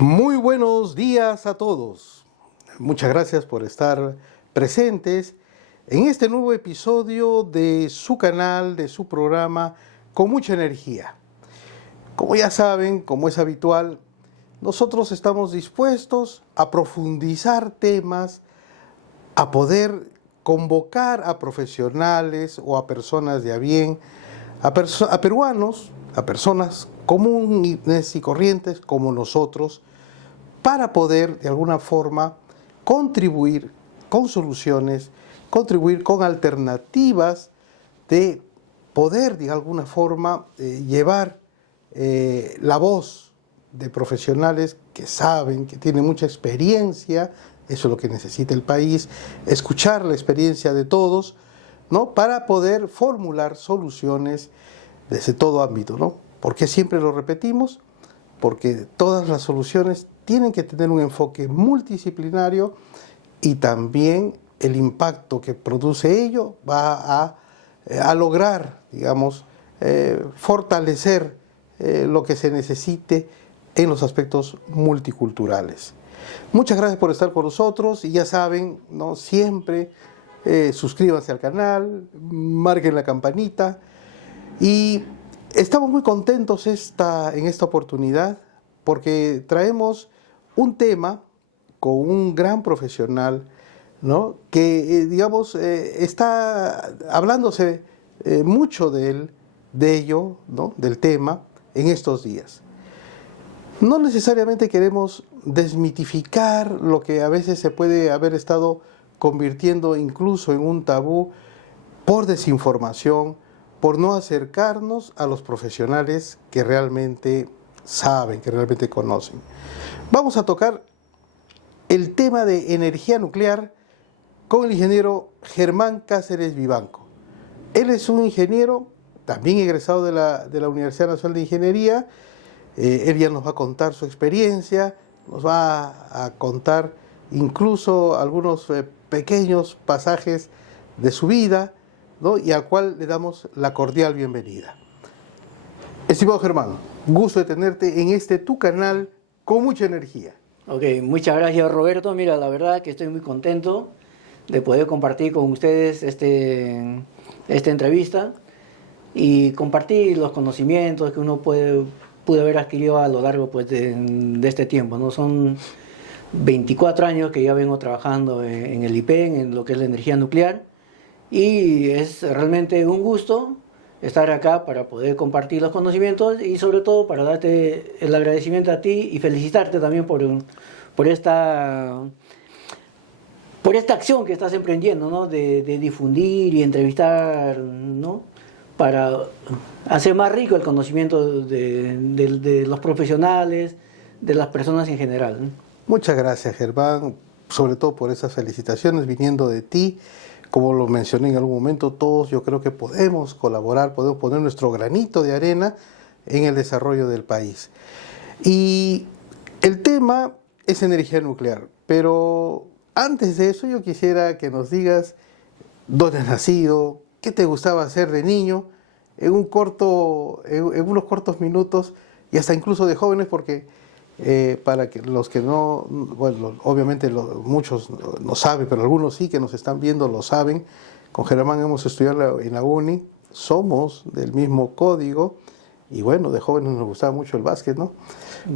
Muy buenos días a todos. Muchas gracias por estar presentes en este nuevo episodio de su canal, de su programa Con Mucha Energía. Como ya saben, como es habitual, nosotros estamos dispuestos a profundizar temas, a poder convocar a profesionales o a personas de a bien, a peruanos, a personas comunes y corrientes como nosotros, para poder de alguna forma contribuir con soluciones, contribuir con alternativas de poder de alguna forma llevar la voz de profesionales que saben, que tienen mucha experiencia. Eso es lo que necesita el país, escuchar la experiencia de todos, ¿no? Para poder formular soluciones desde todo ámbito, ¿no? ¿Por qué siempre lo repetimos? Porque todas las soluciones tienen que tener un enfoque multidisciplinario y también el impacto que produce ello va a lograr, digamos, fortalecer lo que se necesite en los aspectos multiculturales. Muchas gracias por estar con nosotros y ya saben, ¿no? Siempre suscríbanse al canal, marquen la campanita y estamos muy contentos en esta oportunidad porque traemos un tema con un gran profesional, ¿no? Que, digamos, está hablándose mucho de ello, ¿no? Del tema en estos días. No necesariamente queremos desmitificar lo que a veces se puede haber estado convirtiendo incluso en un tabú por desinformación, por no acercarnos a los profesionales que realmente saben, que realmente conocen. Vamos a tocar el tema de energía nuclear con el ingeniero Germán Cáceres Vivanco. Él es un ingeniero, también egresado de la Universidad Nacional de Ingeniería. Él ya nos va a contar su experiencia, nos va a contar incluso algunos pequeños pasajes de su vida, ¿no? Y al cual le damos la cordial bienvenida. Estimado Germán, gusto de tenerte en este tu canal Con Mucha Energía. Ok, muchas gracias Roberto. Mira, la verdad que estoy muy contento de poder compartir con ustedes esta entrevista y compartir los conocimientos que uno pudo haber adquirido a lo largo pues, de este tiempo, ¿no? Son 24 años que ya vengo trabajando en el IPEN, en lo que es la energía nuclear, y es realmente un gusto estar acá para poder compartir los conocimientos y sobre todo para darte el agradecimiento a ti y felicitarte también por esta acción que estás emprendiendo, ¿no? De difundir y entrevistar, ¿no? Para hacer más rico el conocimiento de los profesionales, de las personas en general, ¿no? Muchas gracias, Germán, sobre todo por esas felicitaciones viniendo de ti. Como lo mencioné en algún momento, todos yo creo que podemos colaborar, podemos poner nuestro granito de arena en el desarrollo del país. Y el tema es energía nuclear, pero antes de eso yo quisiera que nos digas dónde has nacido, qué te gustaba hacer de niño, en unos cortos minutos y hasta incluso de jóvenes, porque para que los que no, bueno, obviamente muchos no saben, pero algunos sí que nos están viendo lo saben. Con Germán hemos estudiado en la uni, somos del mismo código y bueno, de jóvenes nos gustaba mucho el básquet, ¿no?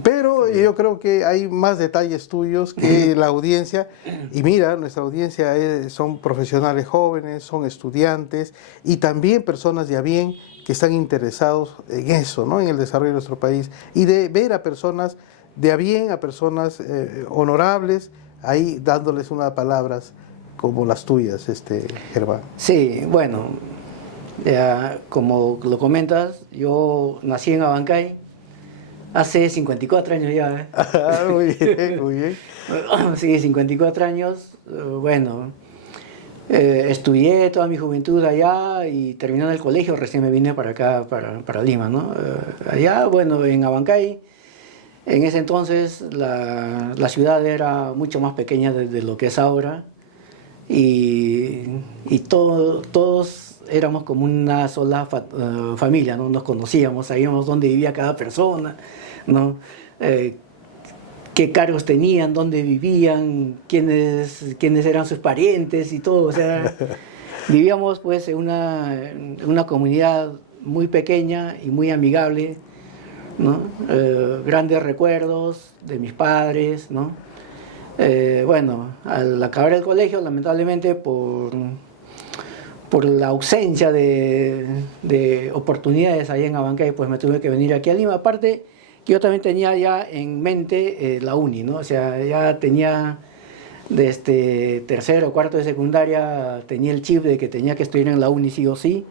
Pero yo creo que hay más detalles tuyos que la audiencia. Y mira, nuestra audiencia son profesionales jóvenes, son estudiantes y también personas de a bien que están interesados en eso, ¿no? En el desarrollo de nuestro país y de ver a personas de a bien, a personas honorables, ahí dándoles unas palabras como las tuyas, Germán. Sí, bueno, ya, como lo comentas, yo nací en Abancay hace 54 años ya, ¿eh? Muy bien, muy bien. Sí, 54 años, bueno, estudié toda mi juventud allá y terminando el colegio recién me vine para acá, para Lima, ¿no? Allá, bueno, en Abancay, en ese entonces la ciudad era mucho más pequeña de lo que es ahora y todos éramos como una sola familia, ¿no? Nos conocíamos, sabíamos dónde vivía cada persona, ¿no? qué cargos tenían, dónde vivían, quiénes eran sus parientes y todo. O sea, vivíamos pues en una comunidad muy pequeña y muy amigable, ¿no? Grandes recuerdos de mis padres, ¿no? Bueno, al acabar el colegio, lamentablemente por la ausencia de oportunidades allá en Abancay, pues me tuve que venir aquí a Lima. Aparte, yo también tenía ya en mente la uni, ¿no? O sea, ya tenía desde tercero o cuarto de secundaria, tenía el chip de que tenía que estudiar en la uni sí o sí.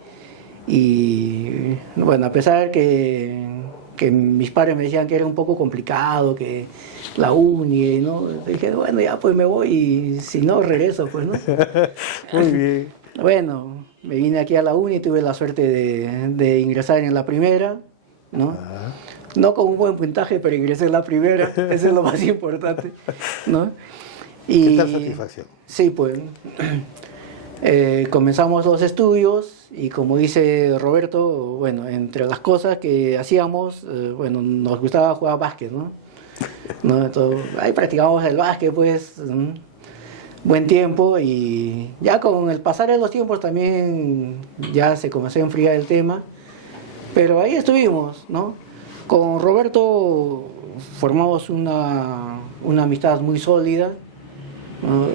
Y bueno, a pesar que mis padres me decían que era un poco complicado, que la uni, ¿no? Dije, bueno, ya pues me voy y si no, regreso, pues, ¿no? Muy bien. Bueno, me vine aquí a la uni, tuve la suerte de ingresar en la primera, ¿no? Ah, No con un buen puntaje, pero ingresé en la primera, eso es lo más importante, ¿no? Y, ¿qué tal satisfacción? sí, pues, comenzamos los estudios y como dice Roberto, bueno, entre las cosas que hacíamos, bueno, nos gustaba jugar básquet, ¿no? Entonces, ahí practicábamos el básquet, pues, buen tiempo y ya con el pasar de los tiempos también ya se comenzó a enfriar el tema, pero ahí estuvimos, ¿no? Con Roberto formamos una amistad muy sólida, ¿no?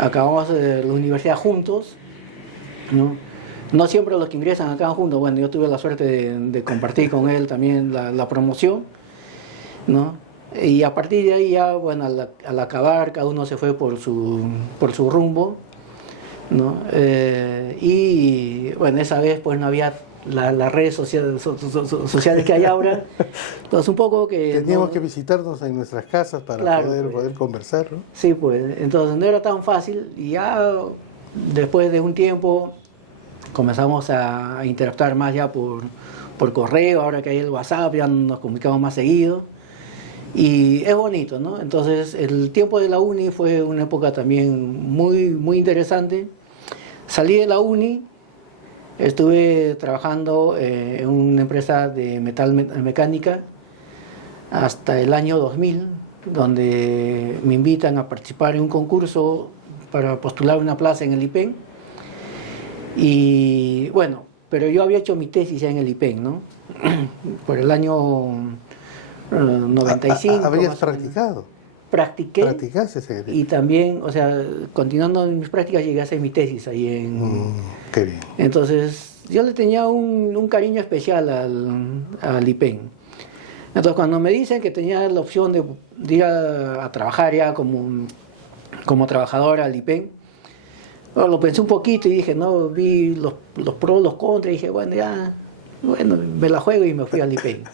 Acabamos la universidad juntos, ¿no? No siempre los que ingresan acaban juntos, bueno, yo tuve la suerte de compartir con él también la promoción, ¿no? Y a partir de ahí ya, bueno, al acabar cada uno se fue por su rumbo, ¿no? Y bueno, esa vez pues no había las redes sociales que hay ahora, entonces un poco que... Teníamos no, que visitarnos en nuestras casas para claro, poder pues, conversar, ¿no? sí, pues entonces no era tan fácil y ya después de un tiempo comenzamos a interactuar más ya por correo, ahora que hay el WhatsApp ya nos comunicamos más seguido. Y es bonito, ¿no? Entonces, el tiempo de la uni fue una época también muy, muy interesante. Salí de la uni, estuve trabajando en una empresa de mecánica hasta el año 2000, donde me invitan a participar en un concurso para postular una plaza en el IPEN. Y bueno, pero yo había hecho mi tesis ya en el IPEN, ¿no? Por el año 95. ¿Habías practicado? Practiqué. ¿Practicaste? Y también, o sea, continuando mis prácticas llegué a hacer mi tesis ahí en... Qué bien. Entonces, yo le tenía un cariño especial al IPEN. Entonces, cuando me dicen que tenía la opción de ir a trabajar ya como trabajador al IPEN, bueno, lo pensé un poquito y dije, no, vi los pros, los contras, y dije, bueno, ya, bueno, me la juego y me fui al IPEN.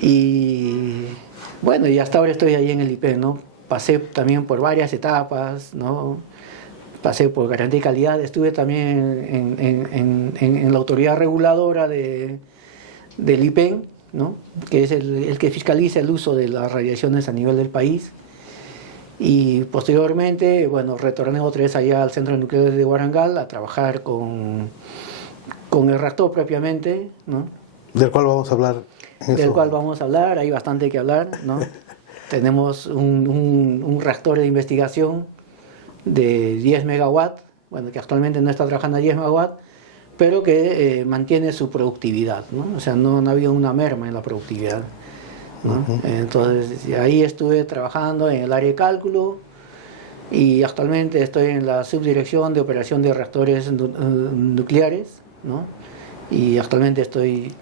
Y bueno, y hasta ahora estoy ahí en el IPEN, ¿no? Pasé también por varias etapas, ¿no? Pasé por garantía de calidad, estuve también en la autoridad reguladora del IPEN, ¿no? Que es el que fiscaliza el uso de las radiaciones a nivel del país. Y posteriormente, bueno, retorné otra vez allá al Centro Nuclear de Warangal a trabajar con el reactor propiamente, ¿no? Del cual vamos a hablar. Del cual vamos a hablar, hay bastante que hablar, ¿no? Tenemos un reactor de investigación de 10 megawatts, bueno, que actualmente no está trabajando a 10 megawatts, pero que mantiene su productividad, ¿no? O sea, no ha habido una merma en la productividad, ¿no? Entonces, ahí estuve trabajando en el área de cálculo y actualmente estoy en la subdirección de operación de reactores nucleares, ¿no? Y actualmente estoy...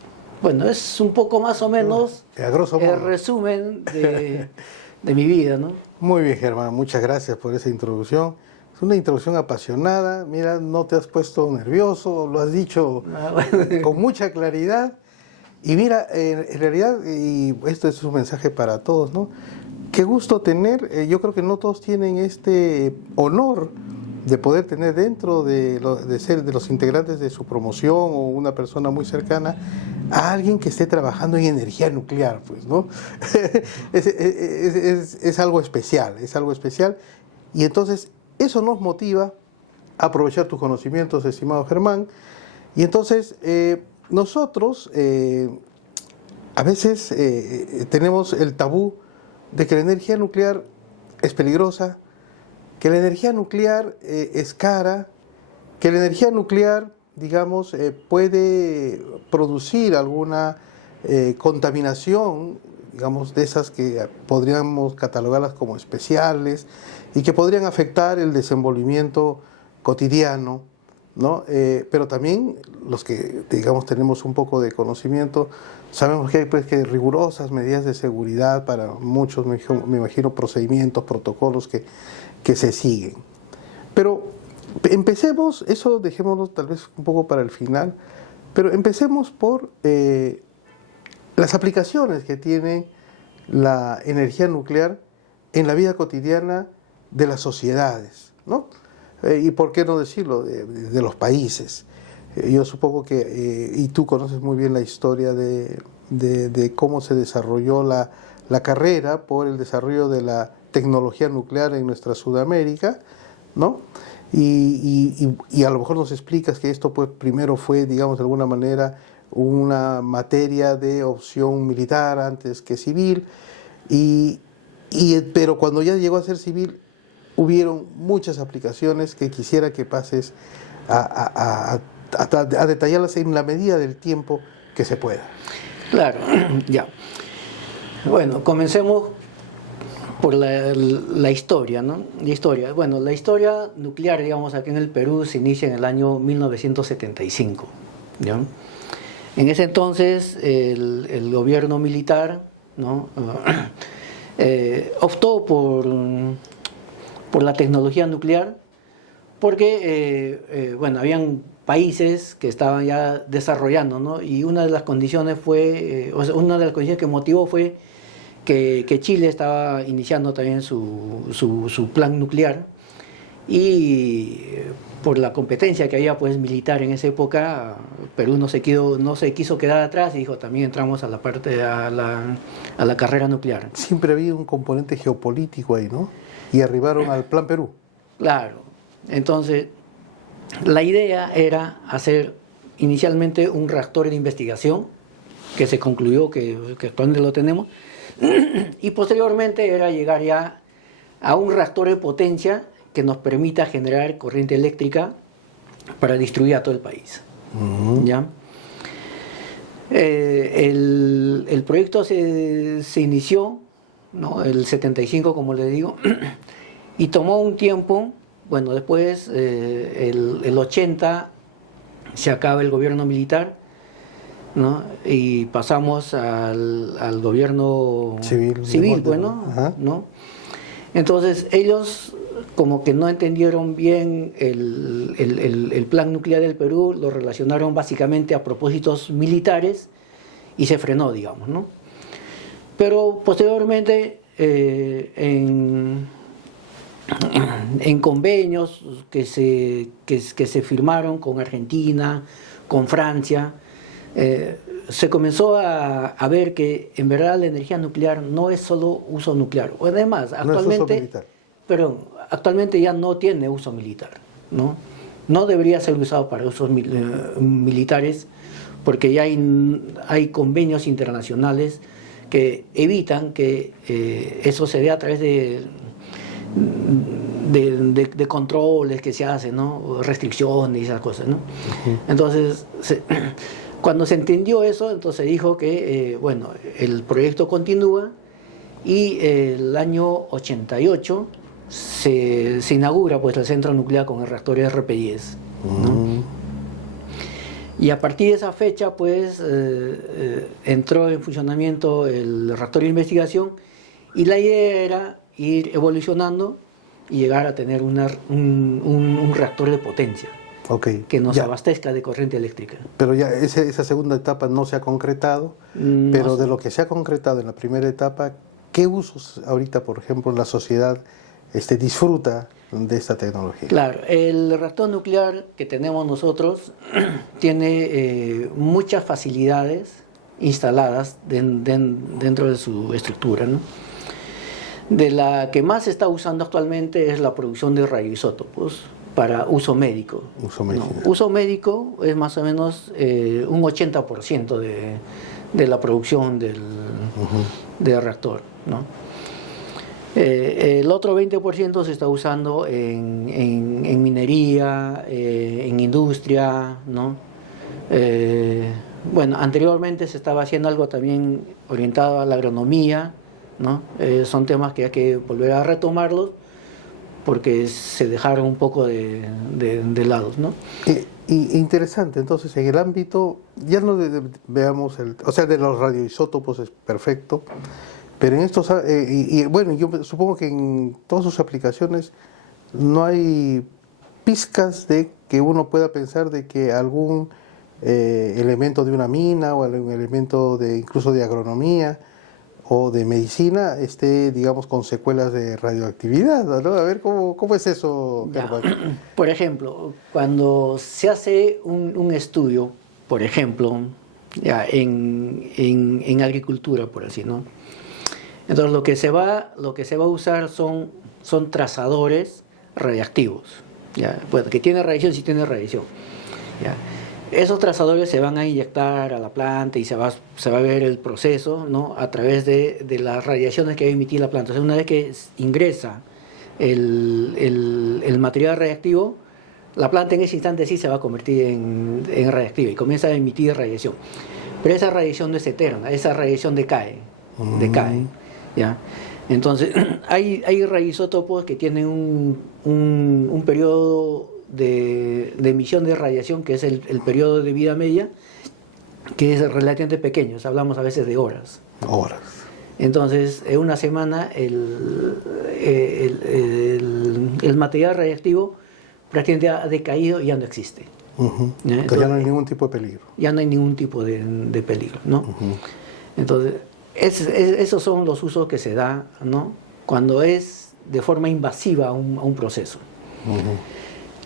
Bueno, es un poco más o menos a grosso modo, el resumen de mi vida, ¿no? Muy bien, Germán, muchas gracias por esa introducción. Es una introducción apasionada, mira, no te has puesto nervioso, lo has dicho con mucha claridad. Y mira, en realidad, y esto es un mensaje para todos, ¿no? Qué gusto tener, yo creo que no todos tienen este honor de poder tener dentro de ser de los integrantes de su promoción o una persona muy cercana a alguien que esté trabajando en energía nuclear, pues, ¿no? es algo especial, es algo especial. Y entonces eso nos motiva a aprovechar tus conocimientos, estimado Germán. Y entonces nosotros a veces tenemos el tabú de que la energía nuclear es peligrosa, que la energía nuclear es cara, que la energía nuclear, digamos, puede producir alguna contaminación, digamos, de esas que podríamos catalogarlas como especiales y que podrían afectar el desenvolvimiento cotidiano, ¿no? Pero también los que, digamos, tenemos un poco de conocimiento, sabemos que hay pues, que rigurosas medidas de seguridad para muchos, me imagino, procedimientos, protocolos que se siguen. Pero empecemos, eso dejémoslo tal vez un poco para el final, pero empecemos por las aplicaciones que tiene la energía nuclear en la vida cotidiana de las sociedades, ¿no? Y por qué no decirlo, de los países. Yo supongo que, y tú conoces muy bien la historia de cómo se desarrolló la carrera por el desarrollo de la tecnología nuclear en nuestra Sudamérica, ¿no? Y a lo mejor nos explicas que esto pues primero fue, digamos, de alguna manera una materia de opción militar antes que civil, pero cuando ya llegó a ser civil hubieron muchas aplicaciones que quisiera que pases a detallarlas en la medida del tiempo que se pueda. Claro, ya. Bueno, comencemos por la historia, ¿no? La historia. Bueno, la historia nuclear, digamos, aquí en el Perú se inicia en el año 1975, ¿ya? En ese entonces el gobierno militar, ¿no? Optó por la tecnología nuclear porque, bueno, habían países que estaban ya desarrollando, ¿no? Y una de las condiciones fue, o sea, una de las condiciones que motivó fue que Chile estaba iniciando también su plan nuclear y por la competencia que había pues militar en esa época, Perú no se quiso quedar atrás y dijo también entramos a la carrera nuclear. Siempre había un componente geopolítico ahí, ¿no? Y arribaron al Plan Perú. Claro, entonces la idea era hacer inicialmente un reactor de investigación que se concluyó, que actualmente lo tenemos, y posteriormente era llegar ya a un reactor de potencia que nos permita generar corriente eléctrica para distribuir a todo el país. ¿Ya? El proyecto se inició, ¿no? El 75, como les digo, y tomó un tiempo. Bueno, después, el 80, se acaba el gobierno militar, ¿no? Y pasamos al gobierno civil, bueno, ¿no? Entonces ellos como que no entendieron bien el plan nuclear del Perú, lo relacionaron básicamente a propósitos militares y se frenó, digamos, ¿no? Pero posteriormente en convenios que se firmaron con Argentina, con Francia, se comenzó a ver que en verdad la energía nuclear no es solo uso nuclear. Además, actualmente ya no tiene uso militar, ¿no? No debería ser usado para usos militares porque ya hay convenios internacionales que evitan que eso se dé a través de controles que se hacen, ¿no? Restricciones y esas cosas, ¿no? Entonces, cuando se entendió eso, entonces se dijo que, bueno, el proyecto continúa y el año 88 se inaugura pues el centro nuclear con el reactor RP10, ¿no? Y a partir de esa fecha pues entró en funcionamiento el reactor de investigación y la idea era ir evolucionando y llegar a tener un reactor de potencia. Que nos abastezca de corriente eléctrica. Pero ya esa segunda etapa no se ha concretado, pero de lo que se ha concretado en la primera etapa, ¿qué usos ahorita, por ejemplo, la sociedad disfruta de esta tecnología? Claro, el reactor nuclear que tenemos nosotros tiene muchas facilidades instaladas dentro de su estructura, ¿no? De la que más se está usando actualmente es la producción de radioisótopos para uso médico. Uso médico es más o menos un 80% de la producción del reactor, ¿no? El otro 20% se está usando en minería, en industria, ¿no? Bueno, anteriormente se estaba haciendo algo también orientado a la agronomía, ¿no? Son temas que hay que volver a retomarlos porque se dejaron un poco de lado, ¿no? Interesante, entonces en el ámbito, ya no veamos, o sea, de los radioisótopos es perfecto, pero en estos, bueno, yo supongo que en todas sus aplicaciones no hay pizcas de que uno pueda pensar de que algún elemento de una mina o algún elemento de incluso de agronomía o de medicina esté, digamos, con secuelas de radioactividad, ¿no? A ver, ¿cómo es eso, Germán? Por ejemplo, cuando se hace un estudio, por ejemplo, ya, en agricultura, por así, ¿no? Entonces lo que se va a usar son trazadores radiactivos, ¿ya? Bueno, que tiene radiación, sí tiene radiación, ¿ya? Esos trazadores se van a inyectar a la planta y se va a ver el proceso, ¿no? A través de las radiaciones que va a emitir la planta. O sea, una vez que ingresa el material radiactivo, la planta en ese instante sí se va a convertir en radiactiva y comienza a emitir radiación. Pero esa radiación no es eterna, esa radiación decae, ¿ya? Entonces, hay radioisótopos que tienen un periodo de emisión de radiación, que es el periodo de vida media, que es relativamente pequeño, hablamos a veces de horas. Entonces, en una semana el material radiactivo prácticamente ha decaído y ya no existe. Entonces ya no hay ningún tipo de peligro. Ya no hay ningún tipo de peligro, ¿no? Entonces, esos son los usos que se da, ¿no? Cuando es de forma invasiva a un proceso.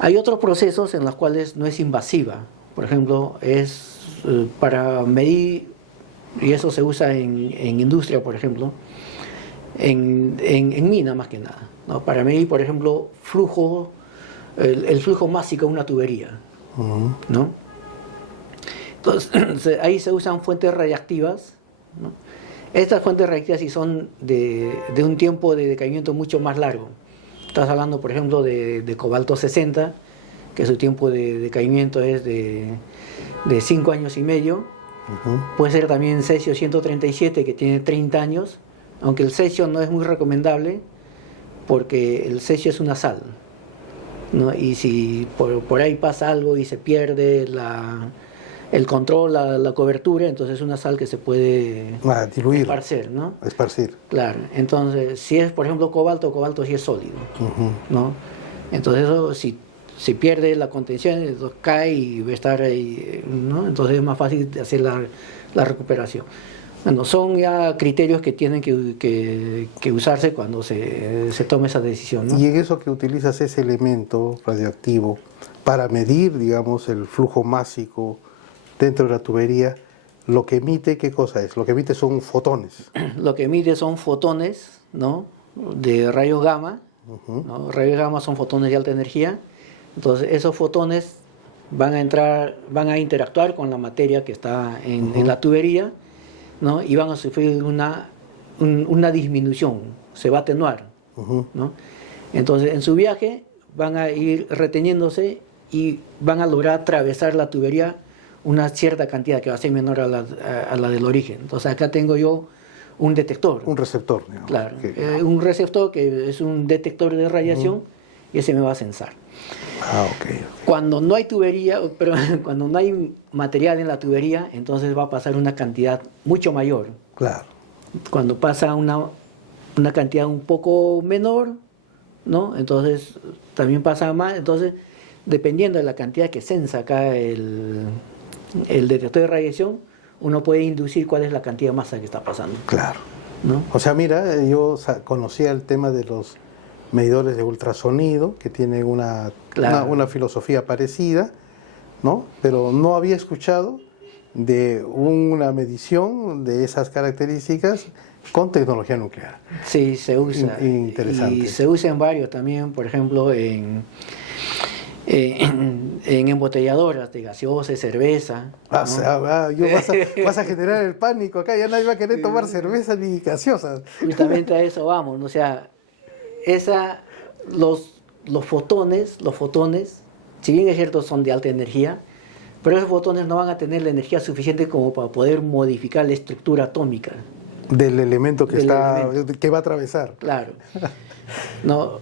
Hay otros procesos en los cuales no es invasiva. Por ejemplo, es para medir, y eso se usa en industria, por ejemplo, en mina más que nada, ¿no? Para medir, por ejemplo, el flujo másico de una tubería, ¿no? Entonces, ahí se usan fuentes radiactivas, ¿no? Estas fuentes radiactivas sí son de un tiempo de decaimiento mucho más largo. Estás hablando, por ejemplo, de cobalto 60, que su tiempo de decaimiento es de 5 años y medio. Puede ser también cesio 137, que tiene 30 años, aunque el cesio no es muy recomendable, porque el cesio es una sal, ¿no? Y si por ahí pasa algo y se pierde el control, la cobertura, entonces es una sal que se puede diluir, esparcir, ¿no? Esparcir. Claro, entonces si es por ejemplo cobalto sí es sólido, ¿no? Entonces eso si pierde la contención, entonces cae y va a estar ahí, ¿no? Entonces es más fácil hacer la recuperación. Bueno, son ya criterios que tienen que usarse cuando se tome esa decisión, ¿no? Y en eso que utilizas ese elemento radioactivo para medir, digamos, el flujo másico dentro de la tubería, lo que emite, ¿qué cosa es? Lo que emite son fotones. Lo que emite son fotones, ¿no? De rayos gamma, ¿no? Rayos gamma son fotones de alta energía. Entonces esos fotones van a interactuar con la materia que está en la tubería, ¿no? Y van a sufrir una disminución, se va a atenuar, ¿no? Entonces en su viaje van a ir reteniéndose y van a lograr atravesar la tubería una cierta cantidad que va a ser menor a la del origen. Entonces acá tengo yo un detector. Un receptor, digamos. Claro, un receptor que es un detector de radiación y ese me va a censar. Cuando no hay tubería, pero cuando no hay material en la tubería, entonces va a pasar una cantidad mucho mayor. Claro. Cuando pasa una cantidad un poco menor, ¿no? Entonces también pasa más. Entonces, dependiendo de la cantidad que sensa acá el detector de radiación, uno puede inducir cuál es la cantidad de masa que está pasando. Claro. ¿No? O sea, mira, yo conocía el tema de los medidores de ultrasonido, que tienen una filosofía parecida, ¿no? Pero no había escuchado de una medición de esas características con tecnología nuclear. Sí, se usa. Interesante. Y se usa en varios también, por ejemplo, en embotelladoras de gaseosa, cerveza. ¿No? Vas a generar el pánico acá, ya nadie va a querer tomar cerveza ni gaseosas. Justamente a eso vamos, ¿no? O sea, los fotones, si bien es cierto son de alta energía, pero esos fotones no van a tener la energía suficiente como para poder modificar la estructura atómica del elemento que del está, elemento. que va a atravesar. Claro. No,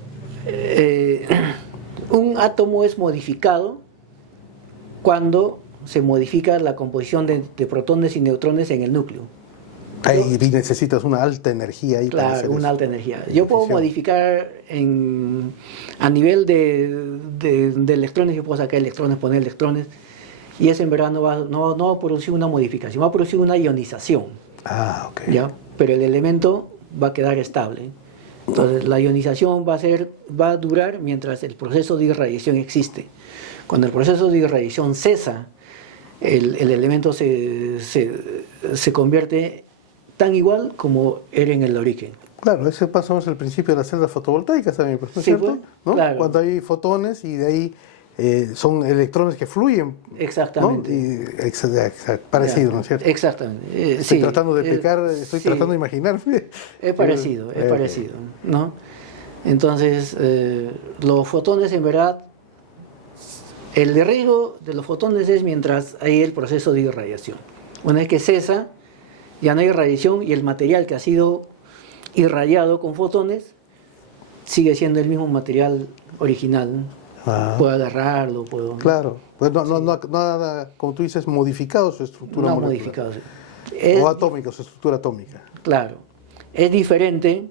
un átomo es modificado cuando se modifica la composición de protones y neutrones en el núcleo. Ahí necesitas una alta energía ahí para hacer Claro, una eso. alta energía. Yo puedo Fisión. modificar a nivel de electrones, yo puedo sacar electrones, poner electrones, y eso en verdad no va a producir una modificación, va a producir una ionización, Ah, ok. ¿ya? Pero el elemento va a quedar estable. Entonces la ionización va a durar mientras el proceso de irradiación existe. Cuando el proceso de irradiación cesa, el elemento se convierte tan igual como era en el origen. Claro, ese paso es el principio de las celdas fotovoltaicas también, pues, ¿no es Sí, cierto? pues, ¿No? claro. Cuando hay fotones y de ahí son electrones que fluyen. Exactamente. ¿No? Parecido, Ya, ¿no es cierto? exactamente. Estoy Sí, tratando de explicar, estoy sí, tratando de imaginarme. es parecido, ¿no? Entonces, los fotones en verdad, el riesgo de los fotones es mientras hay el proceso de irradiación. Una vez que cesa, ya no hay irradiación y el material que ha sido irradiado con fotones sigue siendo el mismo material original. Ah, Puedo agarrarlo, puedo... claro, pues no ha, como tú dices, modificado su estructura No molecular. modificado. Sí. Es, O atómica, su estructura atómica. claro. Es diferente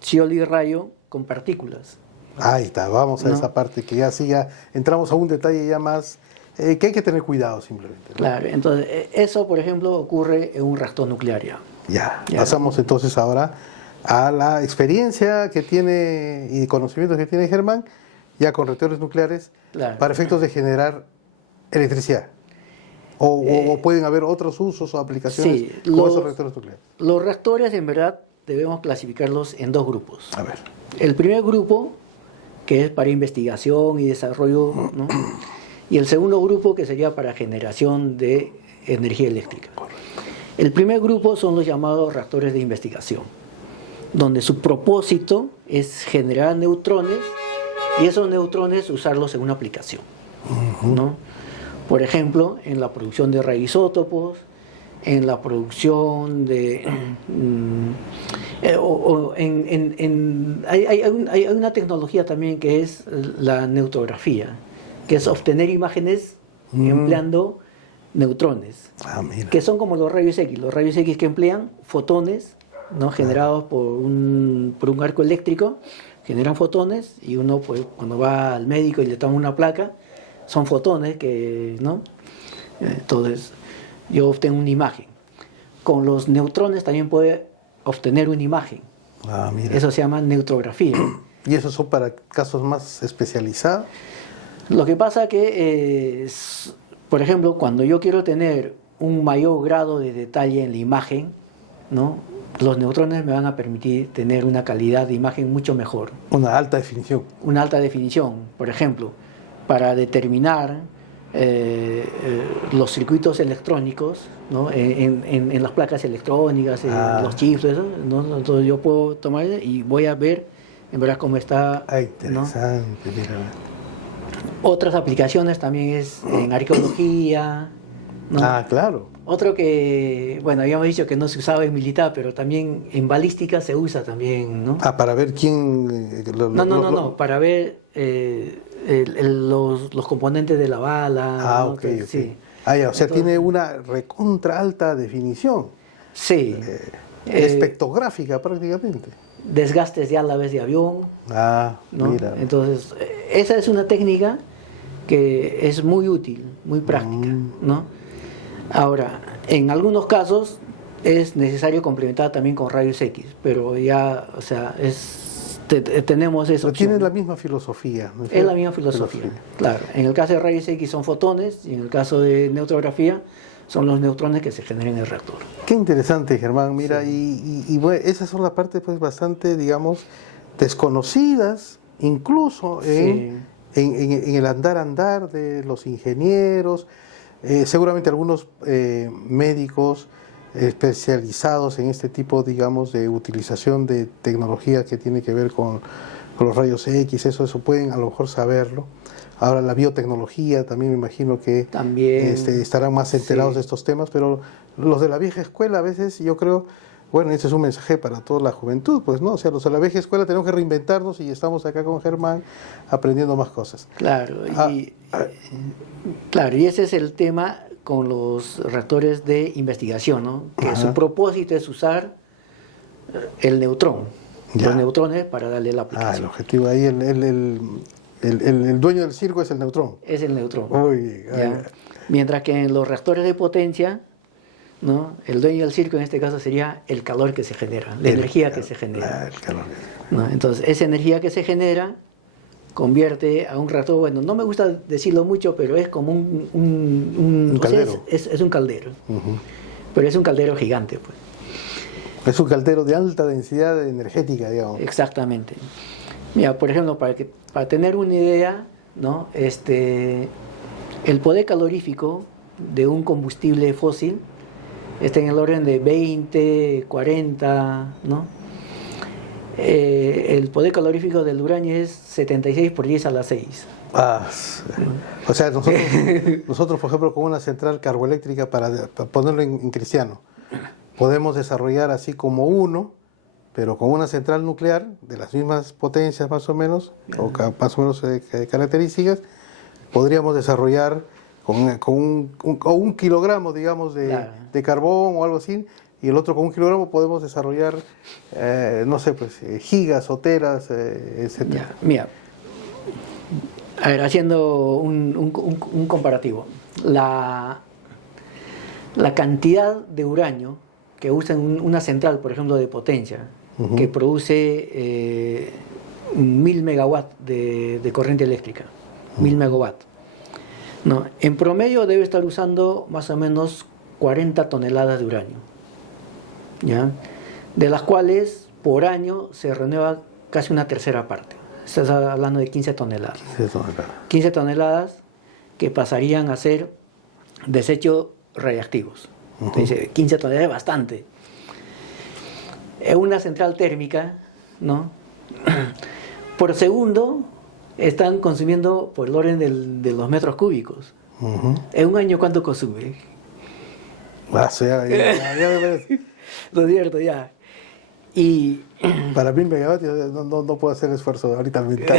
si yo lo irradio con partículas. Ahí está, vamos a ¿No? esa parte que ya sí, ya entramos a un detalle ya más, que hay que tener cuidado simplemente, ¿no? Claro, entonces eso, por ejemplo, ocurre en un reactor nuclear ya. Ya, Ya. pasamos entonces ahora a la experiencia que tiene y conocimientos que tiene Germán ya con reactores nucleares Claro. para efectos de generar electricidad. O pueden haber otros usos o aplicaciones sí, con esos reactores nucleares. Los reactores, en verdad, debemos clasificarlos en dos grupos. A ver. El primer grupo, que es para investigación y desarrollo, ¿no? Y el segundo grupo, que sería para generación de energía eléctrica. El primer grupo son los llamados reactores de investigación, donde su propósito es generar neutrones y esos neutrones usarlos en una aplicación, ¿no? Por ejemplo, en la producción de radioisótopos, en la producción de... hay una tecnología también que es la neutrografía, que es obtener imágenes empleando neutrones, Mira. que son como los rayos X que emplean fotones, ¿no? Generados por un arco eléctrico, generan fotones y uno, pues, cuando va al médico y le toma una placa, son fotones que, ¿no? Entonces, yo obtengo una imagen. Con los neutrones también puede obtener una imagen. Mira. Eso se llama neutrografía. ¿Y esos son para casos más especializados? Lo que pasa que, por ejemplo, cuando yo quiero tener un mayor grado de detalle en la imagen, ¿no? Los neutrones me van a permitir tener una calidad de imagen mucho mejor. Una alta definición. Una alta definición, por ejemplo, para determinar los circuitos electrónicos, ¿no? en las placas electrónicas, en los chips, eso, ¿no? Entonces yo puedo tomar y voy a ver en verdad cómo está. Interesante, ¿no? mira. Otras aplicaciones también es en arqueología, ¿no? Claro. Otro que, bueno, habíamos dicho que no se usaba en militar, pero también en balística se usa también, ¿no? Para ver quién... No, para ver los componentes de la bala. ¿no? Ok. Sí. Ya, o sea, Entonces, tiene una recontra alta definición. Sí. Espectrográfica prácticamente. Desgastes de alas de avión, ¿no? Mira. Entonces, esa es una técnica que es muy útil, muy práctica, ¿no? Ahora, en algunos casos es necesario complementar también con rayos X, pero ya, o sea, tenemos esa Pero opción. tiene la misma filosofía. ¿no? Es la misma filosofía, claro. En el caso de rayos X son fotones y en el caso de neutrografía son los neutrones que se generan en el reactor. Qué interesante, Germán. Mira, Sí. y bueno, esas son las partes pues bastante, digamos, desconocidas, incluso en el andar de los ingenieros, seguramente algunos médicos especializados en este tipo, digamos, de utilización de tecnología que tiene que ver con con los rayos X, eso pueden a lo mejor saberlo. Ahora la biotecnología también me imagino que También, estarán más enterados sí. de estos temas, pero los de la vieja escuela a veces yo creo, bueno, ese es un mensaje para toda la juventud, pues no, o sea, los de la vieja escuela tenemos que reinventarnos y estamos acá con Germán aprendiendo más cosas. Claro, Ah, claro, y ese es el tema con los reactores de investigación, ¿no? Que Ajá. su propósito es usar el neutrón, Ya. los neutrones para darle la el aplicación. objetivo ahí, el dueño del circo es el neutrón. Es el neutrón. Uy, ¿Ya? Mientras que en los reactores de potencia, ¿no? El dueño del circo en este caso sería el calor que se genera, la energía que se genera. El calor. ¿No? Entonces, esa energía que se genera convierte a un reactor, bueno, no me gusta decirlo mucho, pero es como un caldero. Es un caldero, Ujú. pero es un caldero gigante, pues. Es un caldero de alta densidad energética, digamos. Exactamente. Mira, por ejemplo, para tener una idea, ¿no? El poder calorífico de un combustible fósil está en el orden de 20, 40, ¿no? El poder calorífico del uranio es 76 por 10 a la 6. O sea, nosotros, por ejemplo, con una central carboeléctrica, para ponerlo en cristiano, podemos desarrollar así como uno, pero con una central nuclear de las mismas potencias más o menos, más o menos características, podríamos desarrollar con un kilogramo, digamos, de carbón o algo así, y el otro con 1 kilogramo podemos desarrollar, no sé, pues gigas o teras, etc. Ya, mira, a ver, haciendo un comparativo, la cantidad de uranio que usa una central, por ejemplo, de potencia, que produce 1000 megawatts de corriente eléctrica, 1000 megawatts. No, en promedio debe estar usando más o menos 40 toneladas de uranio, ¿ya? De las cuales por año se renueva casi una tercera parte. Estás hablando de 15 toneladas. 15 toneladas que pasarían a ser desechos radiactivos. Entonces, 15 toneladas es bastante. En una central térmica, ¿no? Por segundo están consumiendo por el orden de los metros cúbicos. En un año, ¿cuánto consume? Ya me parece. Lo cierto, ya. Y para 1000 megavatios no puedo hacer esfuerzo ahorita mental.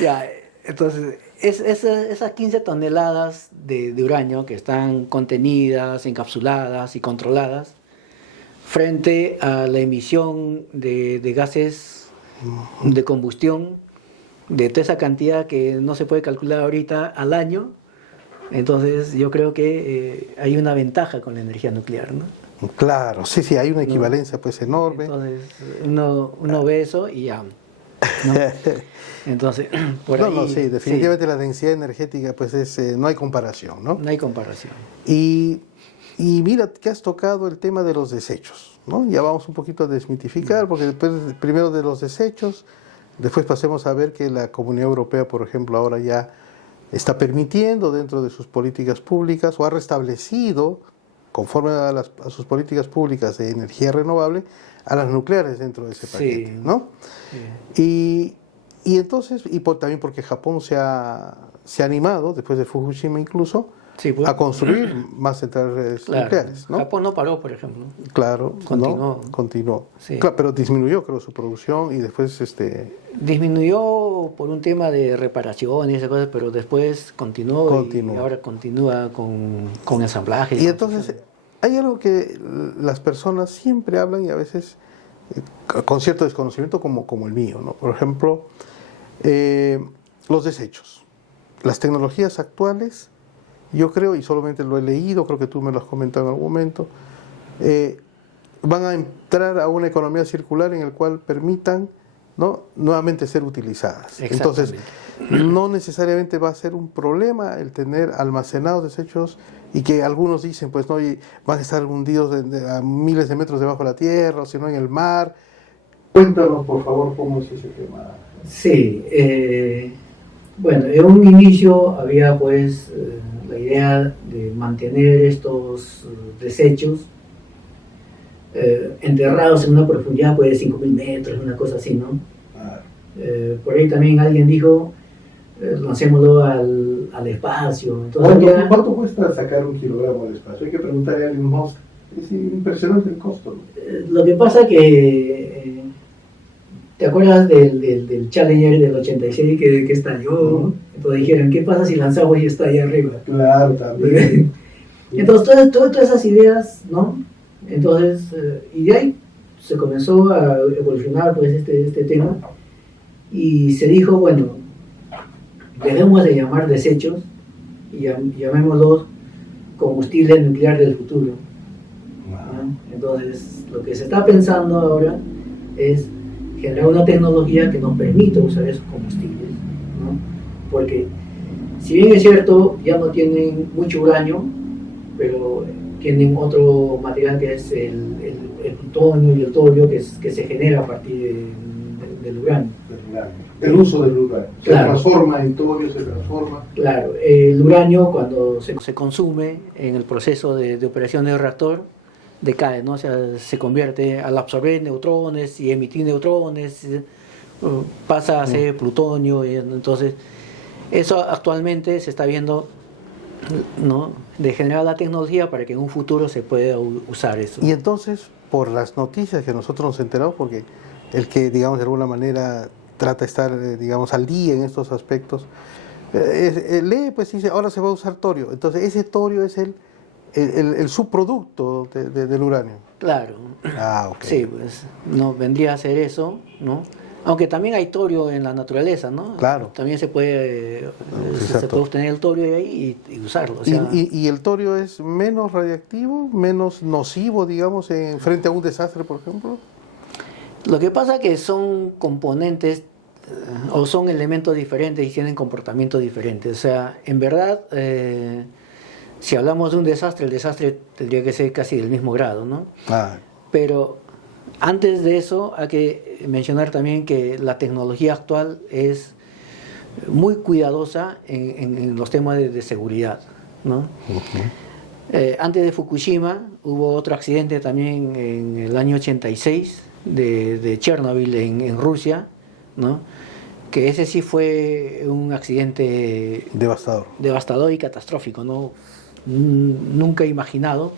ya, entonces, esas 15 toneladas de uranio que están contenidas, encapsuladas y controladas, frente a la emisión de gases de combustión, de toda esa cantidad que no se puede calcular ahorita al año, entonces yo creo que hay una ventaja con la energía nuclear, ¿no? Claro, sí, hay una equivalencia pues enorme. Entonces uno ve eso y ya, ¿no? Entonces, por ahí... sí, definitivamente la densidad energética pues no hay comparación, ¿no? No hay comparación. Y mira que has tocado el tema de los desechos, ¿no? Ya vamos un poquito a desmitificar, porque después, primero de los desechos, después pasemos a ver que la Comunidad Europea, por ejemplo, ahora ya está permitiendo dentro de sus políticas públicas o ha restablecido, conforme a sus políticas públicas de energía renovable, a las nucleares dentro de ese paquete, ¿no? Sí. Y entonces, también porque Japón se ha animado, después de Fukushima incluso, sí, pues, a construir más centrales nucleares, ¿no? Japón no paró, por ejemplo. Claro, continuó. Sí. Claro, pero disminuyó, creo, su producción y después... Disminuyó por un tema de reparación y esas cosas, pero después continuó. Y ahora continúa con ensamblaje. Y entonces, hay algo que las personas siempre hablan y a veces con cierto desconocimiento como el mío, ¿no? Por ejemplo, los desechos. Las tecnologías actuales, yo creo, y solamente lo he leído, creo que tú me lo has comentado en algún momento, van a entrar a una economía circular en la cual permitan, ¿no?, nuevamente ser utilizadas. Entonces, no necesariamente va a ser un problema el tener almacenados desechos y que algunos dicen, pues no, van a estar hundidos a miles de metros debajo de la tierra, o si no en el mar. Cuéntanos, por favor, cómo es ese tema. Sí, bueno, en un inicio había pues la idea de mantener estos desechos enterrados en una profundidad pues, de 5.000 metros, una cosa así, ¿no? Por ahí también alguien dijo, lancémoslo al espacio. Entonces, ¿Cuánto cuesta sacar 1 kilogramo del espacio? Hay que preguntarle a Elon Musk. Es impresionante el costo, ¿no? lo que pasa que, ¿te acuerdas del Challenger del 86 que estalló? Entonces dijeron, ¿qué pasa si lanzamos y está allá arriba? Claro, también. Entonces, todas esas ideas, ¿no? Entonces, y de ahí se comenzó a evolucionar pues este tema y se dijo, bueno, dejemos de llamar desechos y llamémoslos combustible nuclear del futuro. ¿No? Entonces, lo que se está pensando ahora es generar una tecnología que nos permita usar esos combustibles, ¿no? Porque, si bien es cierto, ya no tienen mucho uranio, pero tienen otro material que es el plutonio y el torio que se genera a partir del uranio. El uso del uranio. Se Claro. transforma en torio, se transforma. Claro, el uranio cuando se consume en el proceso de operación del reactor decae, ¿no? O sea, se convierte al absorber neutrones y emitir neutrones, pasa a ser plutonio, y entonces eso actualmente se está viendo, ¿no? De generar la tecnología para que en un futuro se pueda usar eso. Y entonces, por las noticias que nosotros nos enteramos, porque el que, digamos, de alguna manera trata de estar, digamos, al día en estos aspectos, lee, pues dice, ahora se va a usar torio. Entonces, ese torio es el subproducto del uranio. Claro. Ah, ok. Sí, pues no vendría a ser eso, ¿no? Aunque también hay torio en la naturaleza, ¿no? Claro. También se puede Exacto. obtener el torio de ahí y usarlo. O sea, ¿Y el torio es menos radiactivo, menos nocivo, digamos, frente a un desastre, por ejemplo? lo que pasa es que son componentes o son elementos diferentes y tienen comportamientos diferentes. O sea, en verdad, si hablamos de un desastre, el desastre tendría que ser casi del mismo grado, ¿no? Ah, Pero antes de eso hay que mencionar también que la tecnología actual es muy cuidadosa en los temas de seguridad, ¿no? Antes de Fukushima hubo otro accidente también en el año 86 de Chernobyl en Rusia, ¿no? Que ese sí fue un accidente devastador y catastrófico, ¿no? Nunca imaginado.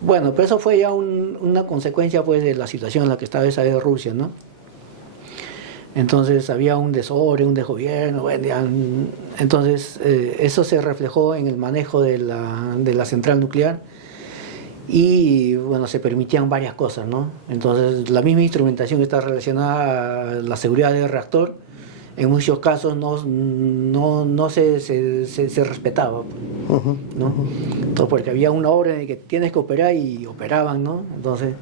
Bueno, pero eso fue ya una consecuencia pues de la situación en la que estaba esa vez Rusia, ¿no? Entonces había un desorden, un desgobierno, bueno, entonces eso se reflejó en el manejo de la central nuclear y bueno, se permitían varias cosas, ¿no? Entonces la misma instrumentación que está relacionada a la seguridad del reactor, en muchos casos no se respetaba, ¿no? Entonces, porque había una orden de que tienes que operar y operaban, ¿no? Entonces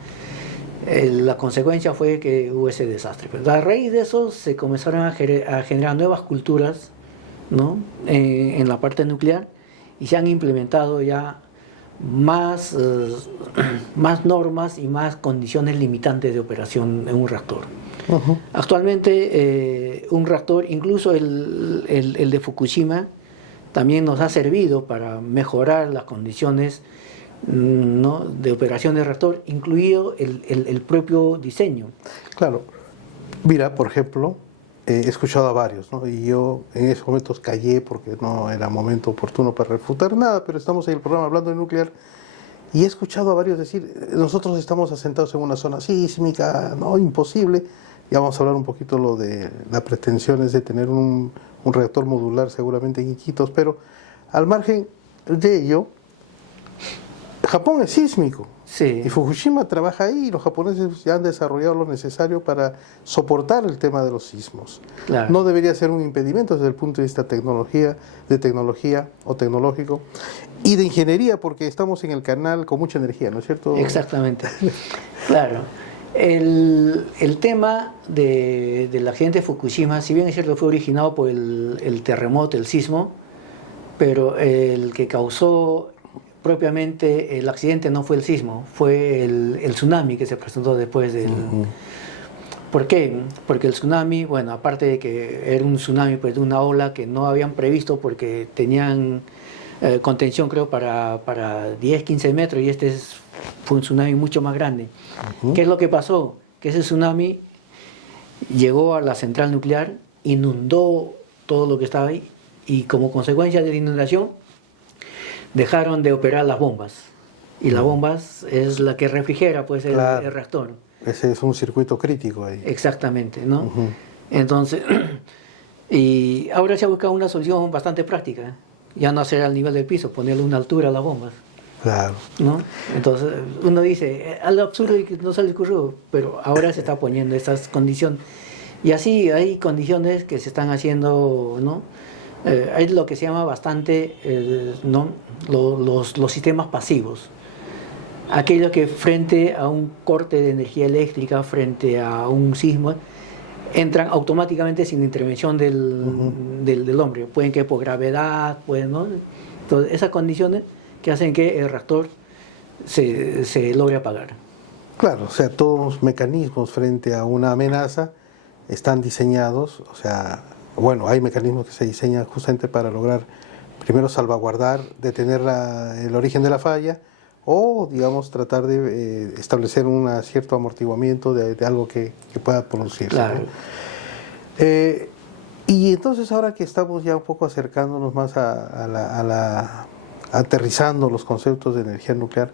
la consecuencia fue que hubo ese desastre. Pero a raíz de eso se comenzaron a generar nuevas culturas, ¿no? En la parte nuclear y se han implementado ya más normas y más condiciones limitantes de operación en un reactor. Actualmente un reactor, incluso el de Fukushima, también nos ha servido para mejorar las condiciones, ¿no? de operación del reactor, incluido el propio diseño. Claro. Mira, por ejemplo, he escuchado a varios, ¿no? Y yo en esos momentos callé porque no era momento oportuno para refutar nada, pero estamos en el programa hablando de nuclear y he escuchado a varios decir, nosotros estamos asentados en una zona sísmica, no, imposible. Ya vamos a hablar un poquito lo de las pretensiones de tener un reactor modular seguramente en Iquitos, pero al margen de ello, Japón es sísmico. Sí. Y Fukushima trabaja ahí y los japoneses ya han desarrollado lo necesario para soportar el tema de los sismos. Claro. No debería ser un impedimento desde el punto de vista de tecnología o tecnológico y de ingeniería, porque estamos en el canal con mucha energía, ¿no es cierto? Exactamente. Claro. El tema del accidente de Fukushima, si bien es cierto fue originado por el terremoto, el sismo, pero el que causó propiamente el accidente no fue el sismo, fue el tsunami que se presentó después del... ¿Por qué? Porque el tsunami, bueno, aparte de que era un tsunami pues, de una ola que no habían previsto porque tenían contención creo para 10, 15 metros y fue un tsunami mucho más grande. ¿Qué es lo que pasó? Que ese tsunami llegó a la central nuclear, inundó todo lo que estaba ahí y como consecuencia de la inundación dejaron de operar las bombas. Y las bombas es la que refrigera pues el reactor. Ese es un circuito crítico ahí. Exactamente, ¿no? Entonces, y ahora se ha buscado una solución bastante práctica. Ya no hacer al nivel del piso, ponerle una altura a las bombas. Claro. ¿No? Entonces uno dice, algo absurdo y que no se le ocurrió, pero ahora se está poniendo esas condiciones. Y así hay condiciones que se están haciendo, ¿no? Hay lo que se llama bastante, ¿no? Los sistemas pasivos. Aquellos que frente a un corte de energía eléctrica, frente a un sismo, entran automáticamente sin intervención del hombre. Pueden que por gravedad, pueden, ¿no? Entonces, esas condiciones que hacen que el reactor se logre apagar. Claro, o sea, todos los mecanismos frente a una amenaza están diseñados, o sea, bueno, hay mecanismos que se diseñan justamente para lograr, primero salvaguardar, detener el origen de la falla, o, digamos, tratar de establecer un cierto amortiguamiento de algo que pueda producirse. Claro. ¿No? Y entonces ahora que estamos ya un poco acercándonos más aterrizando los conceptos de energía nuclear,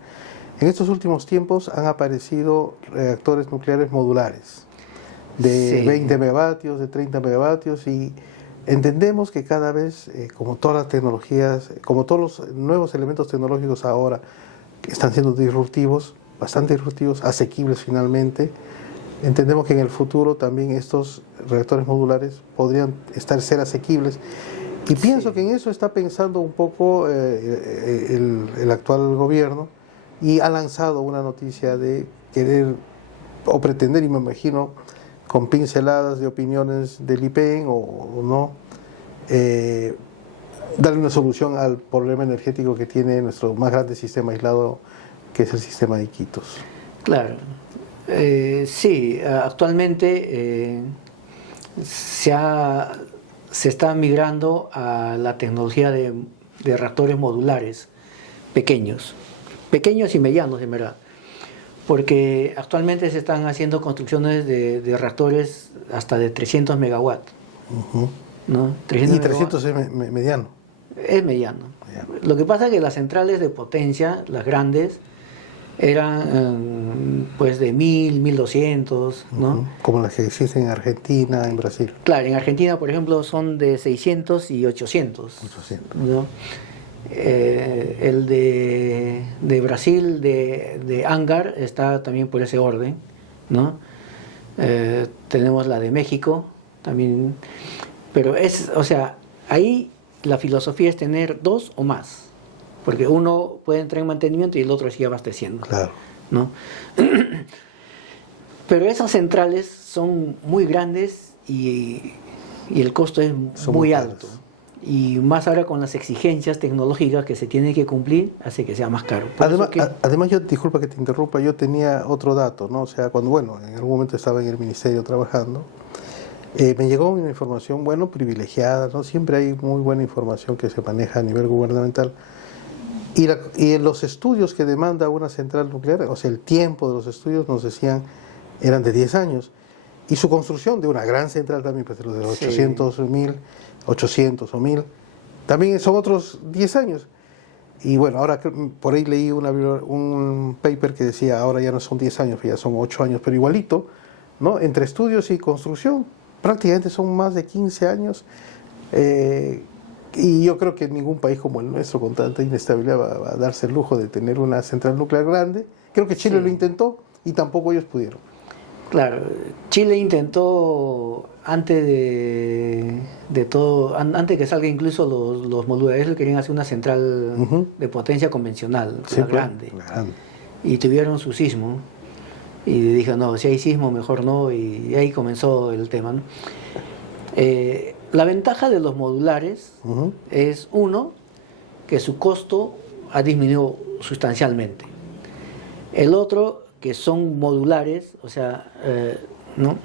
en estos últimos tiempos han aparecido reactores nucleares modulares de 20 megavatios, de 30 megavatios, y entendemos que cada vez, como todas las tecnologías, como todos los nuevos elementos tecnológicos ahora están siendo disruptivos, bastante disruptivos, asequibles finalmente, entendemos que en el futuro también estos reactores modulares podrían ser asequibles. Y pienso que en eso está pensando un poco el actual gobierno, y ha lanzado una noticia de querer o pretender, y me imagino con pinceladas de opiniones del IPEN o no, darle una solución al problema energético que tiene nuestro más grande sistema aislado, que es el sistema de Iquitos. Claro. Sí, actualmente se está migrando a la tecnología de reactores modulares pequeños y medianos, en verdad. Porque actualmente se están haciendo construcciones de reactores hasta de 300 megawatts. ¿No? 300 y 300 es mediano. Es mediano. Lo que pasa es que las centrales de potencia, las grandes, eran pues de 1000, 1200, ¿no? Como las que existen en Argentina, en Brasil. Claro, en Argentina, por ejemplo, son de 600 y 800. ¿No? El de Brasil, de Hangar, está también por ese orden, ¿no? Tenemos la de México también, pero o sea, ahí la filosofía es tener dos o más, porque uno puede entrar en mantenimiento y el otro sigue abasteciendo. Claro. ¿No? Pero esas centrales son muy grandes y el costo es muy alto. Y más ahora con las exigencias tecnológicas que se tienen que cumplir, hace que sea más caro. Además, yo, disculpa que te interrumpa, yo tenía otro dato, ¿no? O sea, cuando, en algún momento estaba en el ministerio trabajando, me llegó una información, privilegiada, ¿no? Siempre hay muy buena información que se maneja a nivel gubernamental. Y en los estudios que demanda una central nuclear, o sea, el tiempo de los estudios, nos decían, eran de 10 años. Y su construcción de una gran central también, pues de los 800 o 1000, también son otros 10 años. Y bueno, ahora por ahí leí un paper que decía, ahora ya no son 10 años, ya son 8 años, pero igualito, ¿no? Entre estudios y construcción, prácticamente son más de 15 años. Y yo creo que ningún país como el nuestro, con tanta inestabilidad, va a darse el lujo de tener una central nuclear grande. Creo que Chile lo intentó y tampoco ellos pudieron. Claro, Chile intentó antes de todo, antes que salga incluso los modulares, querían hacer una central de potencia convencional, grande. Y tuvieron su sismo. Y dijo, no, si hay sismo, mejor no. Y ahí comenzó el tema, ¿no? La ventaja de los modulares es, uno, que su costo ha disminuido sustancialmente. El otro, que son modulares, o sea, ¿no?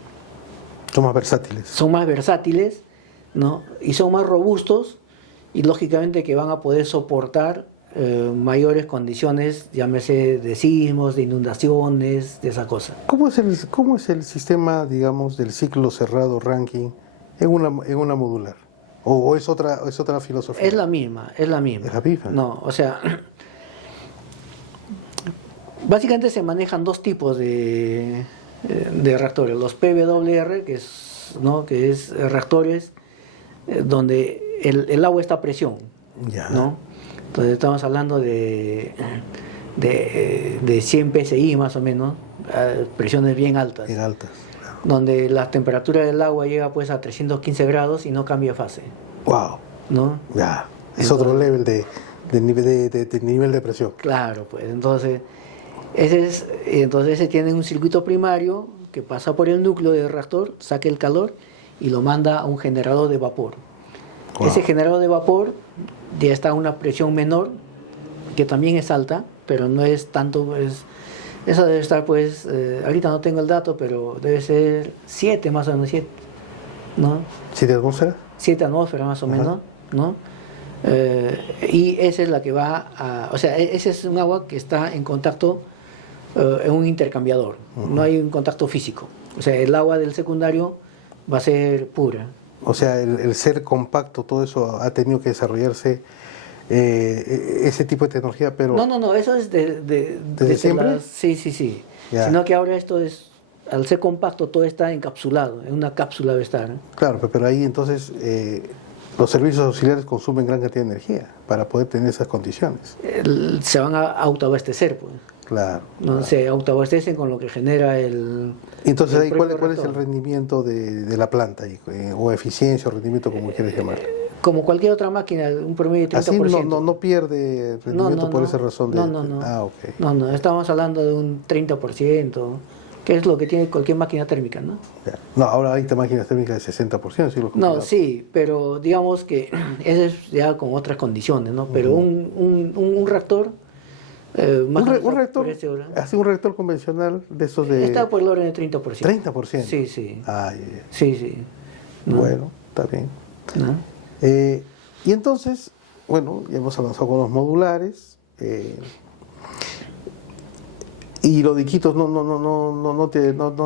Son más versátiles. Son más versátiles, ¿no? Y son más robustos, y lógicamente que van a poder soportar mayores condiciones, llámese de sismos, de inundaciones, de esa cosa. ¿Cómo es el sistema, digamos, del ciclo cerrado ranking en una modular? ¿O es otra filosofía? Es la misma, es la misma. ¿Es la misma? No, o sea, básicamente se manejan dos tipos de reactores. Los PWR, que es reactores donde el agua está a presión, Ya. ¿no? Entonces estamos hablando de 100 PSI más o menos, presiones bien altas, En altas. Claro. donde la temperatura del agua llega pues a 315 grados y no cambia fase, Wow. ¿no? Ya. Es Entonces, otro level de nivel de presión. claro, pues entonces ese tiene un circuito primario que pasa por el núcleo del reactor, saca el calor y lo manda a un generador de vapor. Wow. Ese generador de vapor ya está a una presión menor, que también es alta, pero no es tanto, eso debe estar pues, ahorita no tengo el dato, pero debe ser 7 más o menos, 7, ¿no? ¿7 atmósferas? 7 atmósferas más o Ajá. menos, ¿no? Y esa es la que va a, o sea, ese es un agua que está en contacto en un intercambiador, no hay un contacto físico, o sea, el agua del secundario va a ser pura. O sea, el ser compacto, todo eso ha tenido que desarrollarse ese tipo de tecnología, pero... No, eso es ¿Desde siempre? Sí. Ya. Sino que ahora esto es, al ser compacto, todo está encapsulado, en una cápsula debe estar, ¿no? Claro, pero ahí entonces los servicios auxiliares consumen gran cantidad de energía para poder tener esas condiciones. Se van a autoabastecer, pues. Claro. ¿No? Claro. Se autoabastecen con lo que genera el... Entonces, el ahí, propio ¿cuál es el reactor. rendimiento de la planta? Ahí, o eficiencia o rendimiento, como quieres llamarlo. Como cualquier otra máquina, un promedio de 30%. Así no pierde rendimiento por esa razón. No. Ah, ok. No, estamos hablando de un 30%, que es lo que tiene cualquier máquina térmica, ¿no? Ya. No, ahora hay máquinas térmicas de 60%. Sí, No, sí, pero digamos que eso es ya con otras condiciones, ¿no? Pero un reactor... más o menos Un reactor, por ese orden, así un reactor convencional de esos de... está por el orden de 30%. 30%. Sí. Ah, ya. Sí. ¿No? Bueno, está bien. ¿No? Y entonces, bueno, ya hemos avanzado con los modulares. Y lo de Iquitos no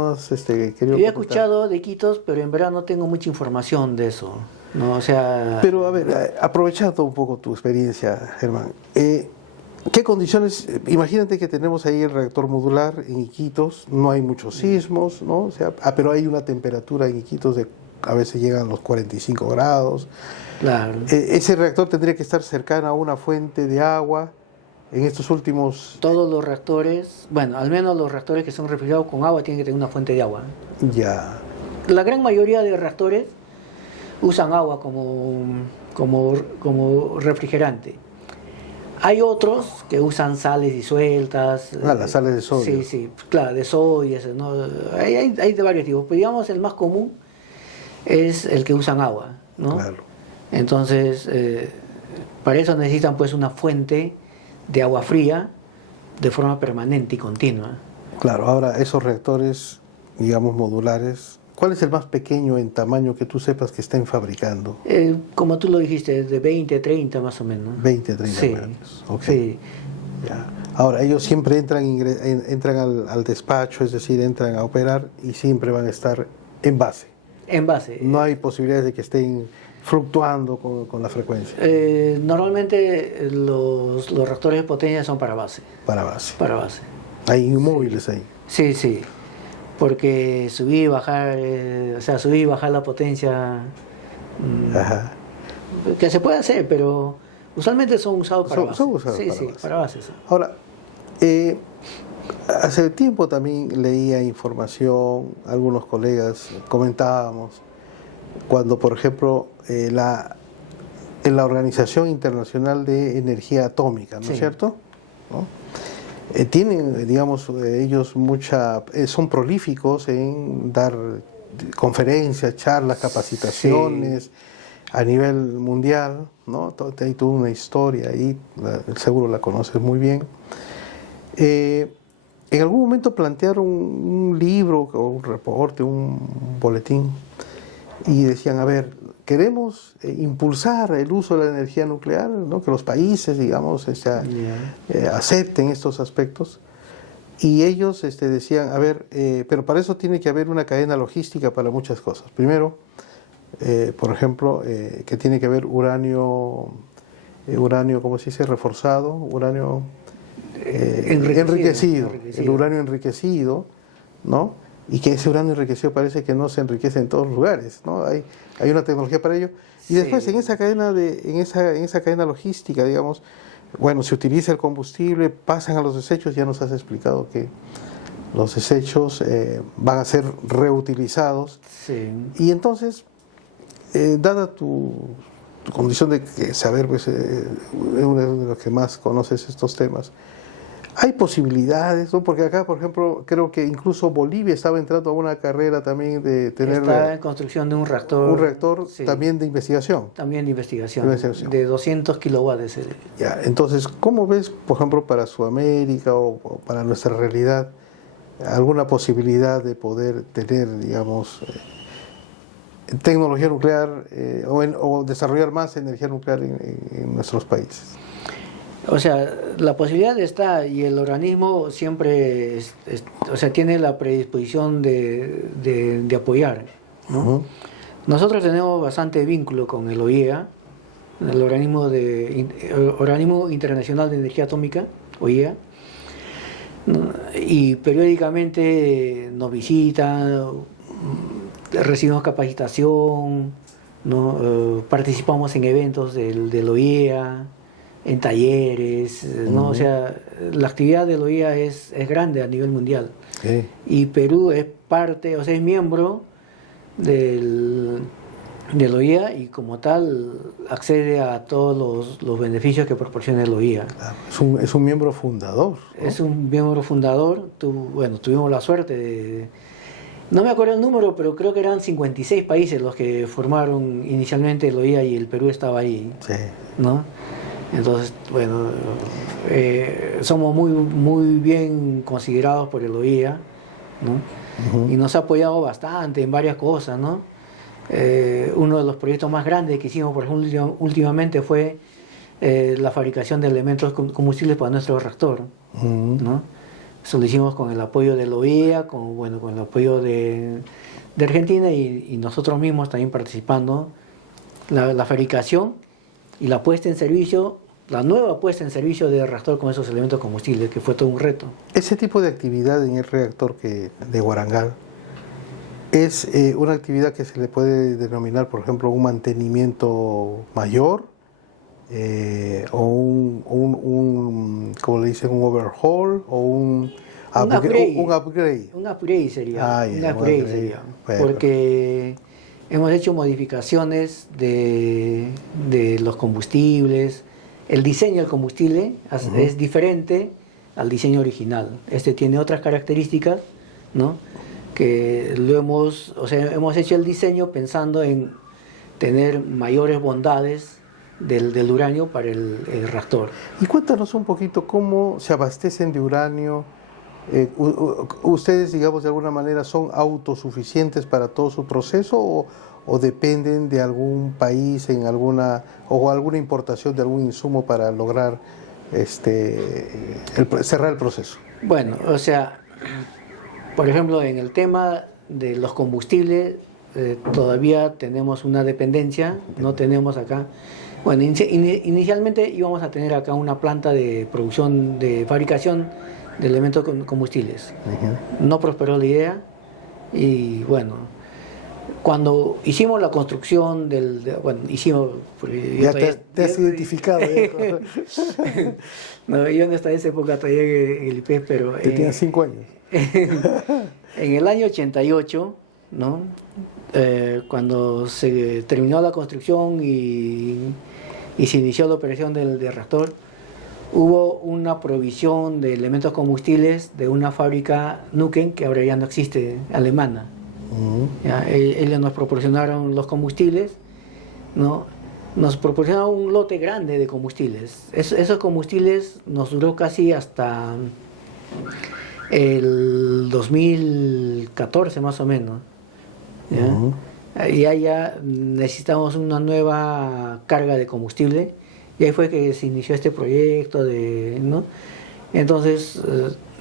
has querido Yo he comentar. escuchado de Iquitos, pero en verdad no tengo mucha información de eso, ¿no? O sea... Pero a ver, aprovechando un poco tu experiencia, Germán, ¿qué condiciones? Imagínate que tenemos ahí el reactor modular en Iquitos, no hay muchos sismos, ¿no? O sea, pero hay una temperatura en Iquitos a veces llegan a los 45 grados. Claro. Ese reactor tendría que estar cercano a una fuente de agua. En estos últimos... Todos los reactores, bueno, al menos los reactores que son refrigerados con agua tienen que tener una fuente de agua. Ya. La gran mayoría de reactores usan agua como refrigerante. Hay otros que usan sales disueltas. Las sales de sodio. Sí, claro, de sodio, ¿no? Hay de varios tipos, pero digamos el más común es el que usan agua, ¿no? Claro. Entonces, para eso necesitan pues una fuente de agua fría de forma permanente y continua. Claro, ahora esos reactores, digamos, modulares, ¿cuál es el más pequeño en tamaño que tú sepas que estén fabricando? Como tú lo dijiste, de 20, 30 más o menos. 20, 30 sí, metros. Okay. Sí. Ya. Ahora, ellos siempre entran al despacho, es decir, entran a operar y siempre van a estar en base. En base. No hay posibilidades de que estén fluctuando con la frecuencia. Normalmente los reactores de potencia son para base. Para base. Para base. Hay inmóviles ahí. Sí. Porque subir y bajar, subir y bajar la potencia, Ajá. que se puede hacer, pero usualmente son usados para base. Son usados sí, para sí, base. para base. Sí. Ahora, hace tiempo también leía información, algunos colegas comentábamos, cuando por ejemplo en la Organización Internacional de Energía Atómica, ¿no es cierto? ¿No? Tienen, digamos, ellos son prolíficos en dar conferencias, charlas, capacitaciones a nivel mundial, ¿no? Hay toda una historia ahí, seguro la conoces muy bien. En algún momento plantearon un libro o un reporte, un boletín, y decían, a ver, queremos impulsar el uso de la energía nuclear, ¿no? Que los países, digamos, acepten estos aspectos. Y ellos decían, a ver, pero para eso tiene que haber una cadena logística para muchas cosas. Primero, por ejemplo, que tiene que haber uranio, ¿cómo se dice? Reforzado, uranio enriquecido, el uranio enriquecido, ¿no? Y que ese uranio enriquecido parece que no se enriquece en todos los lugares, ¿no? Hay una tecnología para ello. Y después en esa cadena en esa cadena logística, digamos, bueno, se utiliza el combustible, pasan a los desechos, ya nos has explicado que los desechos van a ser reutilizados. Sí. Y entonces, dada tu condición de saber, pues, uno de los que más conoces estos temas, hay posibilidades, ¿no? Porque acá, por ejemplo, creo que incluso Bolivia estaba entrando a una carrera también de tener... Está en construcción de un reactor. Un reactor también de investigación. También de investigación. De 200 kilowatts. Ya, entonces, ¿cómo ves, por ejemplo, para Sudamérica o para nuestra realidad, alguna posibilidad de poder tener, digamos, tecnología nuclear o desarrollar más energía nuclear en nuestros países? O sea, la posibilidad está, y el organismo siempre tiene la predisposición de apoyar, ¿no? Uh-huh. Nosotros tenemos bastante vínculo con el OIEA, el Organismo Internacional de Energía Atómica, OIEA, ¿no? Y periódicamente nos visitan, recibimos capacitación, ¿no? Participamos en eventos del OIEA, en talleres, ¿no? Uh-huh. O sea, la actividad del OIEA es grande a nivel mundial. Okay. Y Perú es parte, o sea, es miembro del OIEA y como tal accede a todos los beneficios que proporciona el OIEA. Es un miembro fundador, ¿no? Es un miembro fundador. Tuvimos la suerte de... No me acuerdo el número, pero creo que eran 56 países los que formaron inicialmente el OIEA y el Perú estaba ahí, Sí. ¿no? Entonces, bueno, somos muy bien considerados por el OIEA, ¿no? Uh-huh. Y nos ha apoyado bastante en varias cosas, ¿no? Uno de los proyectos más grandes que hicimos, por ejemplo, últimamente fue la fabricación de elementos combustibles para nuestro reactor, uh-huh, ¿no? Eso lo hicimos con el apoyo del OIEA, con el apoyo de Argentina y nosotros mismos también participando. La fabricación y la puesta en servicio, la nueva puesta en servicio del reactor con esos elementos combustibles, que fue todo un reto. Ese tipo de actividad en el reactor de Huarangal es una actividad que se le puede denominar, por ejemplo, un mantenimiento mayor o un ¿cómo le dicen? Un overhaul o un upgrade. Un upgrade sería. Un upgrade sería. Bueno. Porque hemos hecho modificaciones de los combustibles. El diseño del combustible uh-huh, es diferente al diseño original. Este tiene otras características, ¿no? Que hemos hecho el diseño pensando en tener mayores bondades del uranio para el reactor. Y cuéntanos un poquito cómo se abastecen de uranio. ¿Ustedes, digamos, de alguna manera son autosuficientes para todo su proceso o dependen de algún país o alguna importación de algún insumo para lograr cerrar el proceso? Bueno, o sea, por ejemplo, en el tema de los combustibles todavía tenemos una dependencia, no tenemos acá. Bueno, inicialmente íbamos a tener acá una planta de producción, de fabricación de elementos combustibles. Uh-huh. No prosperó la idea y bueno, cuando hicimos la construcción ya te has identificado. No, yo en esa época todavía en el IPES, pero... Tenía 5 años. En el año 88, ¿no? Cuando se terminó la construcción y se inició la operación del reactor, hubo una provisión de elementos combustibles de una fábrica Nuken, que ahora ya no existe, alemana. Uh-huh. ¿Ya? Ellos nos proporcionaron los combustibles, ¿no? Nos proporcionaron un lote grande de combustibles. Esos combustibles nos duró casi hasta el 2014 más o menos, ¿ya? Uh-huh. Y ahí ya necesitamos una nueva carga de combustible, y ahí fue que se inició este proyecto, ¿no? Entonces,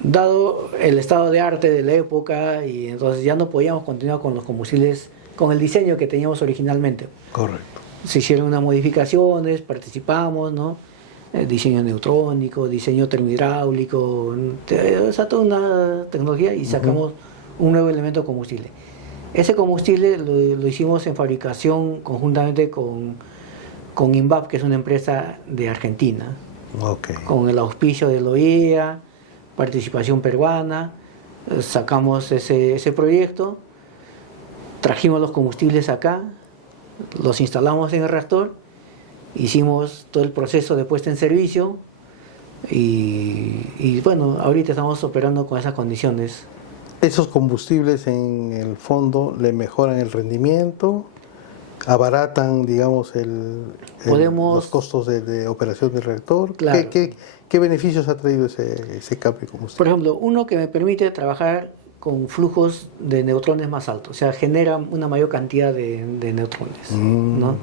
dado el estado de arte de la época, y entonces ya no podíamos continuar con los combustibles, con el diseño que teníamos originalmente. Correcto. Se hicieron unas modificaciones, participamos, ¿no? Diseño neutrónico, diseño termohidráulico, o sea, toda una tecnología, y sacamos un nuevo elemento de combustible. Ese combustible lo hicimos en fabricación conjuntamente con INVAP, que es una empresa de Argentina, Okay. con el auspicio de la OIEA, participación peruana. Sacamos ese proyecto, trajimos los combustibles acá, los instalamos en el reactor, hicimos todo el proceso de puesta en servicio, y bueno, ahorita estamos operando con esas condiciones. ¿Esos combustibles en el fondo le mejoran el rendimiento, abaratan, digamos, los costos de operación del reactor? Claro. ¿Qué beneficios ha traído ese cambio de combustible? Por ejemplo, uno que me permite trabajar con flujos de neutrones más altos, o sea, genera una mayor cantidad de neutrones, ¿no?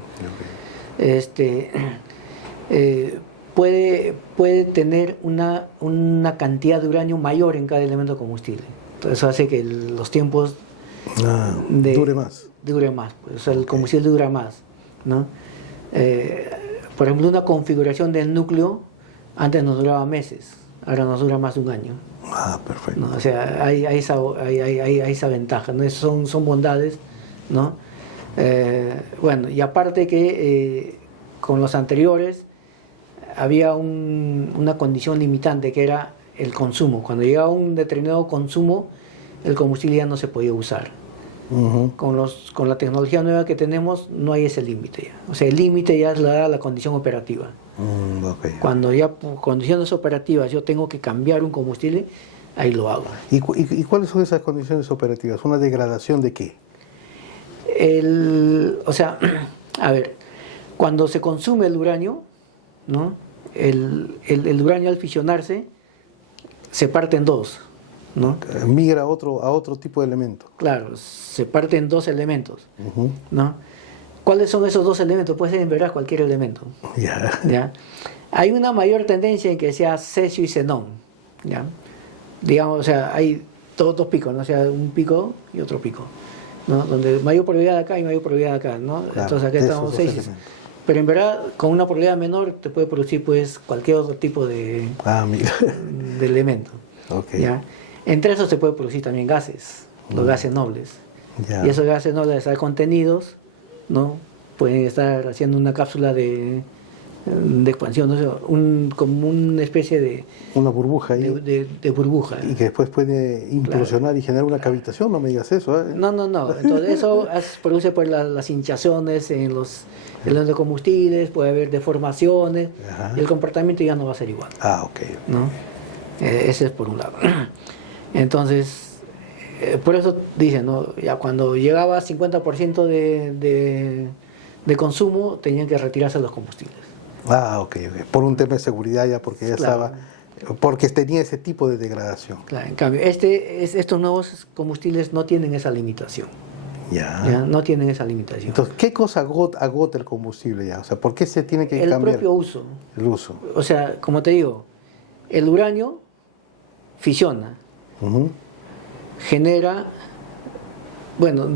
Okay. Puede tener una cantidad de uranio mayor en cada elemento de combustible. Entonces eso hace que los tiempos dure más. Dure más, pues, o sea, el combustible dura más, ¿no? Por ejemplo, una configuración del núcleo antes nos duraba meses, ahora nos dura más de un año. Perfecto. ¿No? O sea, hay esa ventaja, ¿no? Son bondades, ¿no? Bueno, y aparte que con los anteriores había una condición limitante, que era el consumo. Cuando llegaba un determinado consumo, el combustible ya no se podía usar. Con la tecnología nueva que tenemos no hay ese límite. O sea, el límite ya es la condición operativa. Okay. Cuando ya por condiciones operativas yo tengo que cambiar un combustible, ahí lo hago. ¿Y cuáles son esas condiciones operativas? ¿Una degradación de qué? O sea, a ver, cuando se consume el uranio, ¿no? El uranio, al fisionarse, se parte en dos, ¿no? Migra a otro tipo de elemento. Claro, se parte en dos elementos, ¿no? ¿Cuáles son esos dos elementos? Puede ser en verdad cualquier elemento. ¿Ya? Hay una mayor tendencia en que sea cesio y xenón, ¿ya? Digamos, o sea, hay dos picos, ¿no? O sea, un pico y otro pico, ¿no? Donde mayor probabilidad acá y mayor probabilidad acá, ¿no? Claro, entonces acá estamos 6. Pero en verdad, con una probabilidad menor te puede producir, pues, cualquier otro tipo de elemento. Okay. ¿Ya? Entre esos se puede producir también gases, los gases nobles. Y esos gases nobles, estar contenidos, ¿no? Pueden estar haciendo una cápsula de expansión, no sé, como una especie de... Una burbuja ahí. De burbuja. Y que después puede implosionar, claro, y generar una cavitación, no me digas eso. No. Entonces eso produce, pues, las hinchazones en los elementos de combustibles, puede haber deformaciones, y el comportamiento ya no va a ser igual. Okay. ¿No? Ese es por un lado. Entonces, por eso dicen, ¿no? Ya cuando llegaba a 50% de consumo, tenían que retirarse los combustibles. Okay. Por un tema de seguridad, ya, porque ya estaba, porque tenía ese tipo de degradación. Claro, en cambio, estos nuevos combustibles no tienen esa limitación. Ya no tienen esa limitación. Entonces, ¿qué cosa agota el combustible ya? O sea, ¿por qué se tiene que cambiar? El propio uso. El uso. O sea, como te digo, el uranio fisiona, genera, bueno,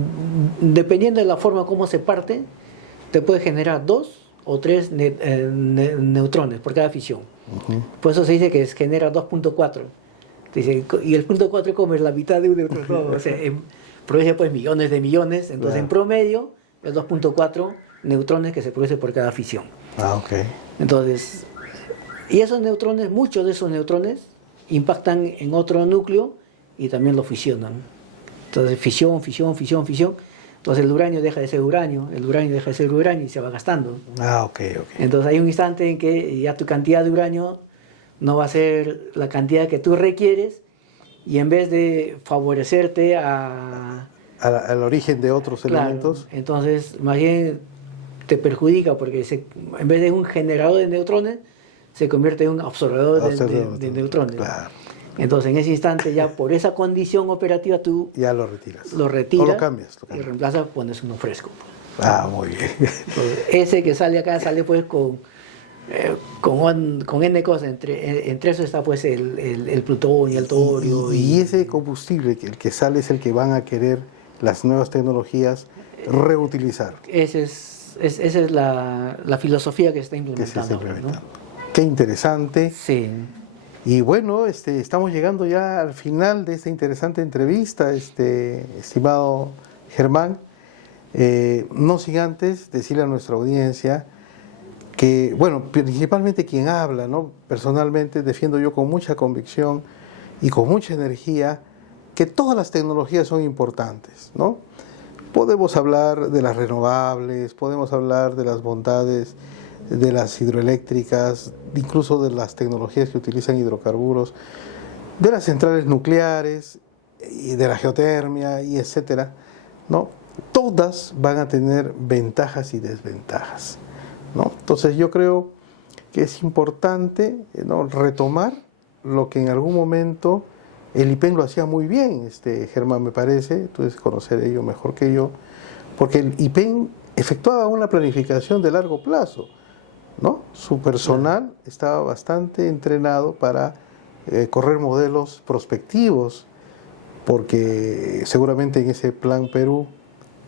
dependiendo de la forma como se parte, te puede generar 2 o 3 neutrones por cada fisión. Por eso se dice que genera 2.4. Y el punto 4 como es la mitad de un neutrón. O sea, produce, pues, millones de millones. Entonces, en promedio, es 2.4 neutrones que se produce por cada fisión. Okay. Entonces, y esos neutrones, muchos de esos neutrones impactan en otro núcleo y también lo fisionan. Entonces, fisión. Entonces el uranio deja de ser uranio, y se va gastando. Okay. Entonces hay un instante en que ya tu cantidad de uranio no va a ser la cantidad que tú requieres, y en vez de favorecerte al origen de otros elementos, entonces más bien te perjudica, porque en vez de un generador de neutrones, se convierte en un absorbedor de neutrones. Claro. Entonces, en ese instante, ya por esa condición operativa, tú Ya lo retiras. lo retiras O lo cambias. y reemplazas, pones uno fresco. Ah, muy bien. Entonces, ese que sale acá sale pues con N cosas. Entre eso está pues el plutonio, el torio. Y ese combustible, el que sale, es el que van a querer las nuevas tecnologías reutilizar. Esa es la filosofía que se está Que se implementando. está ahora, implementando. ¿no? Qué interesante. Sí. Y bueno, estamos llegando ya al final de esta interesante entrevista, estimado Germán. No sin antes decirle a nuestra audiencia que, bueno, principalmente quien habla, ¿no? Personalmente defiendo yo con mucha convicción y con mucha energía que todas las tecnologías son importantes, ¿no? Podemos hablar de las renovables, podemos hablar de las bondades de las hidroeléctricas, incluso de las tecnologías que utilizan hidrocarburos, de las centrales nucleares y de la geotermia y etcétera, ¿no? Todas van a tener ventajas y desventajas, ¿no? Entonces yo creo que es importante, ¿no?, retomar lo que en algún momento el IPEN lo hacía muy bien, Germán, me parece, tú debes conocer ello mejor que yo, porque el IPEN efectuaba una planificación de largo plazo, ¿no? Su personal estaba bastante entrenado para correr modelos prospectivos, porque seguramente en ese plan Perú,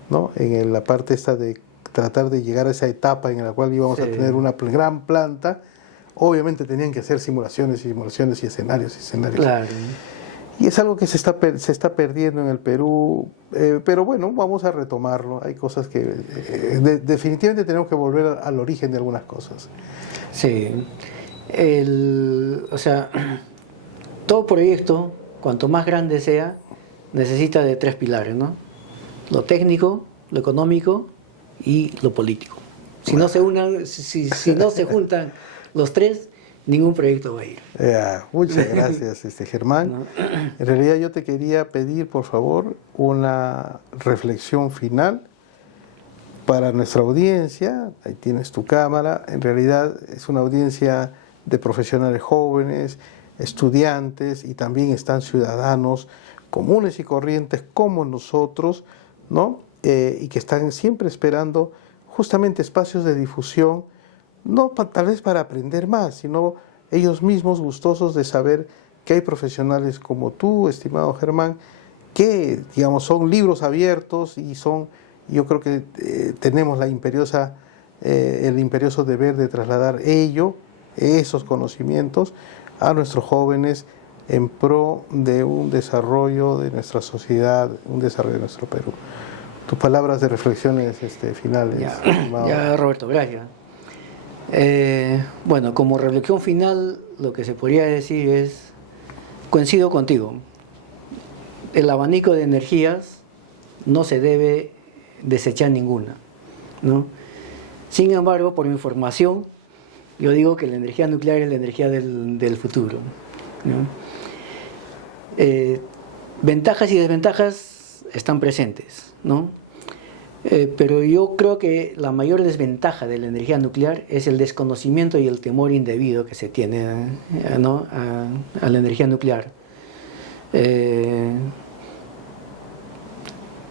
¿no?, en la parte esta de tratar de llegar a esa etapa en la cual íbamos a tener una gran planta, obviamente tenían que hacer simulaciones y simulaciones y escenarios y escenarios. Claro. Y es algo que se está perdiendo en el Perú, pero bueno, vamos a retomarlo. Hay cosas que definitivamente tenemos que volver al origen de algunas cosas. Sí. O sea, todo proyecto, cuanto más grande sea, necesita de 3 pilares, ¿no? Lo técnico, lo económico y lo político. Si no se unan, si no se juntan los 3, ningún proyecto va a ir. Muchas gracias, Germán. ¿No? En realidad yo te quería pedir, por favor, una reflexión final para nuestra audiencia. Ahí tienes tu cámara. En realidad es una audiencia de profesionales jóvenes, estudiantes, y también están ciudadanos comunes y corrientes como nosotros, ¿no? Y que están siempre esperando justamente espacios de difusión, no tal vez para aprender más, sino ellos mismos gustosos de saber que hay profesionales como tú, estimado Germán, que, digamos, son libros abiertos y yo creo que tenemos el imperioso deber de trasladar esos conocimientos a nuestros jóvenes en pro de un desarrollo de nuestra sociedad, un desarrollo de nuestro Perú. Tus palabras de reflexiones finales. Ya, Roberto, gracias. Bueno, como reflexión final, lo que se podría decir es, coincido contigo, el abanico de energías no se debe desechar ninguna, ¿no? Sin embargo, por mi formación, yo digo que la energía nuclear es la energía del futuro, ¿no? Ventajas y desventajas están presentes, ¿no? Pero yo creo que la mayor desventaja de la energía nuclear es el desconocimiento y el temor indebido que se tiene, ¿no?, a la energía nuclear.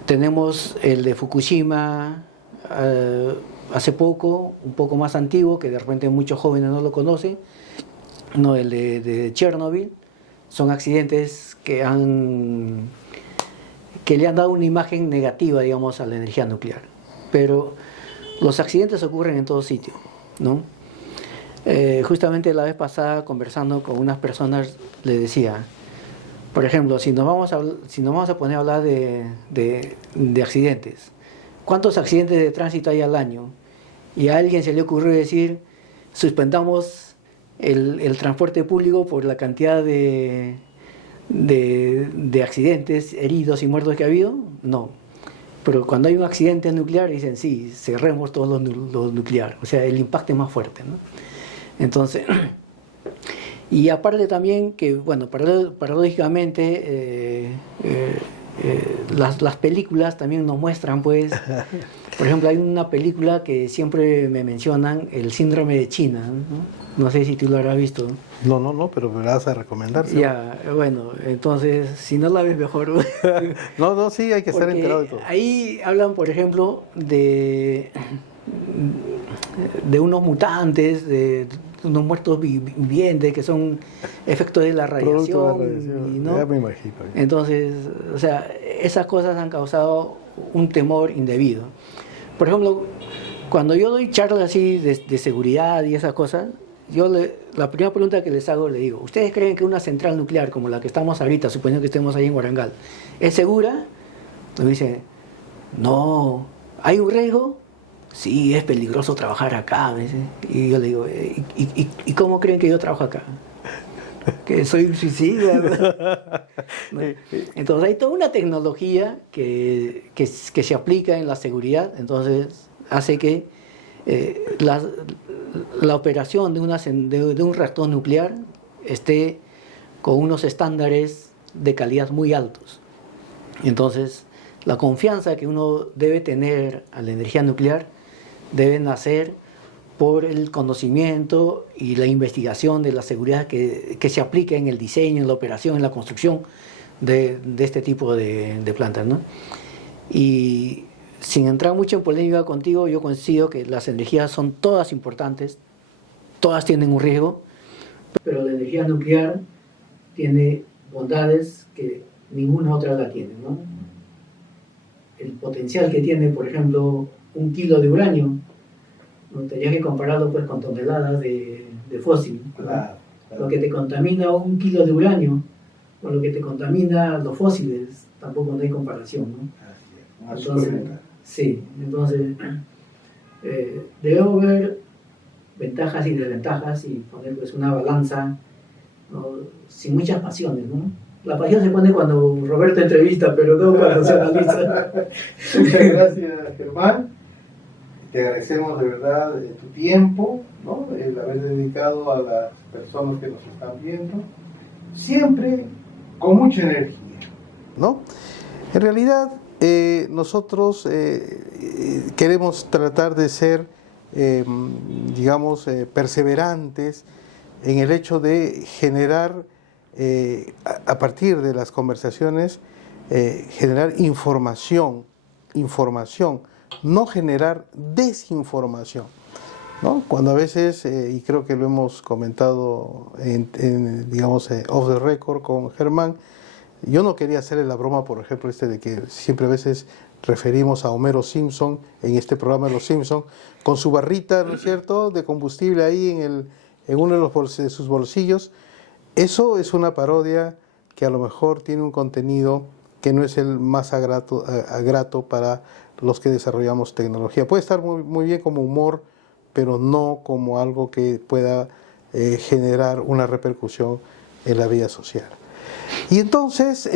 Tenemos el de Fukushima hace poco, un poco más antiguo, que de repente muchos jóvenes no lo conocen, ¿no? El de Chernobyl. Son accidentes que le han dado una imagen negativa, digamos, a la energía nuclear. Pero los accidentes ocurren en todo sitio, ¿no? Justamente la vez pasada, conversando con unas personas, les decía, por ejemplo, si nos vamos a poner a hablar de accidentes, ¿cuántos accidentes de tránsito hay al año? Y a alguien se le ocurrió decir, suspendamos el transporte público por la cantidad de accidentes, heridos y muertos que ha habido. No. Pero cuando hay un accidente nuclear dicen, sí, cerremos todo lo nuclear. O sea, el impacto es más fuerte, ¿no? Entonces, y aparte también que, bueno, paradójicamente, las películas también nos muestran, pues, por ejemplo, hay una película que siempre me mencionan, el síndrome de China, ¿no? No sé si tú lo habrás visto. No, pero me vas a recomendar. ¿Sí? Ya, bueno, entonces, si no la ves mejor. No, sí, hay que estar enterado de todo. Ahí hablan, por ejemplo, de unos mutantes, de unos muertos vivientes que son efectos de la Producto de la radiación. radiación, ¿No? ya me imagino. Entonces, o sea, esas cosas han causado un temor indebido. Por ejemplo, cuando yo doy charlas así de seguridad y esas cosas, la primera pregunta que les hago, le digo, ¿ustedes creen que una central nuclear como la que estamos ahorita, suponiendo que estemos ahí en Warangal, es segura? Me dice, no, ¿hay un riesgo? Sí, es peligroso trabajar acá. Me dice. Y yo le digo, ¿y cómo creen que yo trabajo acá? Que soy un suicida. ¿No? Entonces hay toda una tecnología que se aplica en la seguridad, entonces hace que la operación de un reactor nuclear esté con unos estándares de calidad muy altos. Entonces, la confianza que uno debe tener a la energía nuclear debe nacer por el conocimiento y la investigación de la seguridad que se aplica en el diseño, en la operación, en la construcción de este tipo de plantas, ¿no? Y sin entrar mucho en polémica contigo, yo considero que las energías son todas importantes, todas tienen un riesgo, pero la energía nuclear tiene bondades que ninguna otra la tiene, ¿no? El potencial que tiene, por ejemplo, 1 kilo de uranio, no tendrías que compararlo pues con toneladas de fósil. Claro. Lo que te contamina 1 kilo de uranio con lo que te contamina los fósiles, tampoco no hay comparación, ¿no? Entonces, sí, entonces debemos ver ventajas y desventajas y poner pues una balanza, ¿no? Sin muchas pasiones, ¿no? La pasión se pone cuando Roberto entrevista, pero no cuando se analiza. Muchas gracias, Germán. Te agradecemos de verdad tu tiempo, ¿no? El haber dedicado a las personas que nos están viendo, siempre con mucha energía, ¿no? En realidad, nosotros queremos tratar de ser, perseverantes en el hecho de generar, a partir de las conversaciones, generar información, no generar desinformación, ¿no? Cuando a veces, y creo que lo hemos comentado off the record con Germán, yo no quería hacerle la broma, por ejemplo, de que siempre a veces referimos a Homero Simpson en este programa de Los Simpson con su barrita, ¿no es cierto?, de combustible ahí en uno de sus bolsillos. Eso es una parodia que a lo mejor tiene un contenido que no es el más grato para los que desarrollamos tecnología. Puede estar muy bien como humor, pero no como algo que pueda generar una repercusión en la vida social. Y entonces,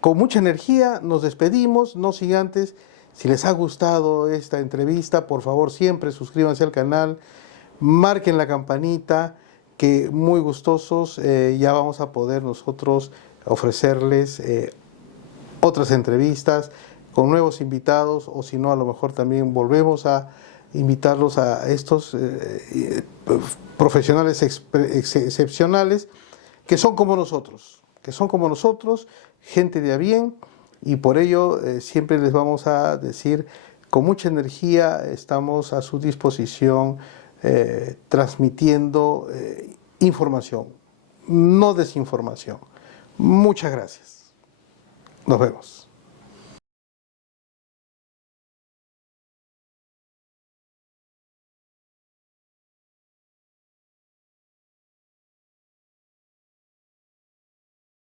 con mucha energía nos despedimos, no sin antes, si les ha gustado esta entrevista, por favor siempre suscríbanse al canal, marquen la campanita, que muy gustosos ya vamos a poder nosotros ofrecerles otras entrevistas con nuevos invitados, o si no, a lo mejor también volvemos a invitarlos a estos profesionales excepcionales que son como nosotros, gente de a bien, y por ello siempre les vamos a decir, con mucha energía estamos a su disposición, transmitiendo información, no desinformación. Muchas gracias. Nos vemos.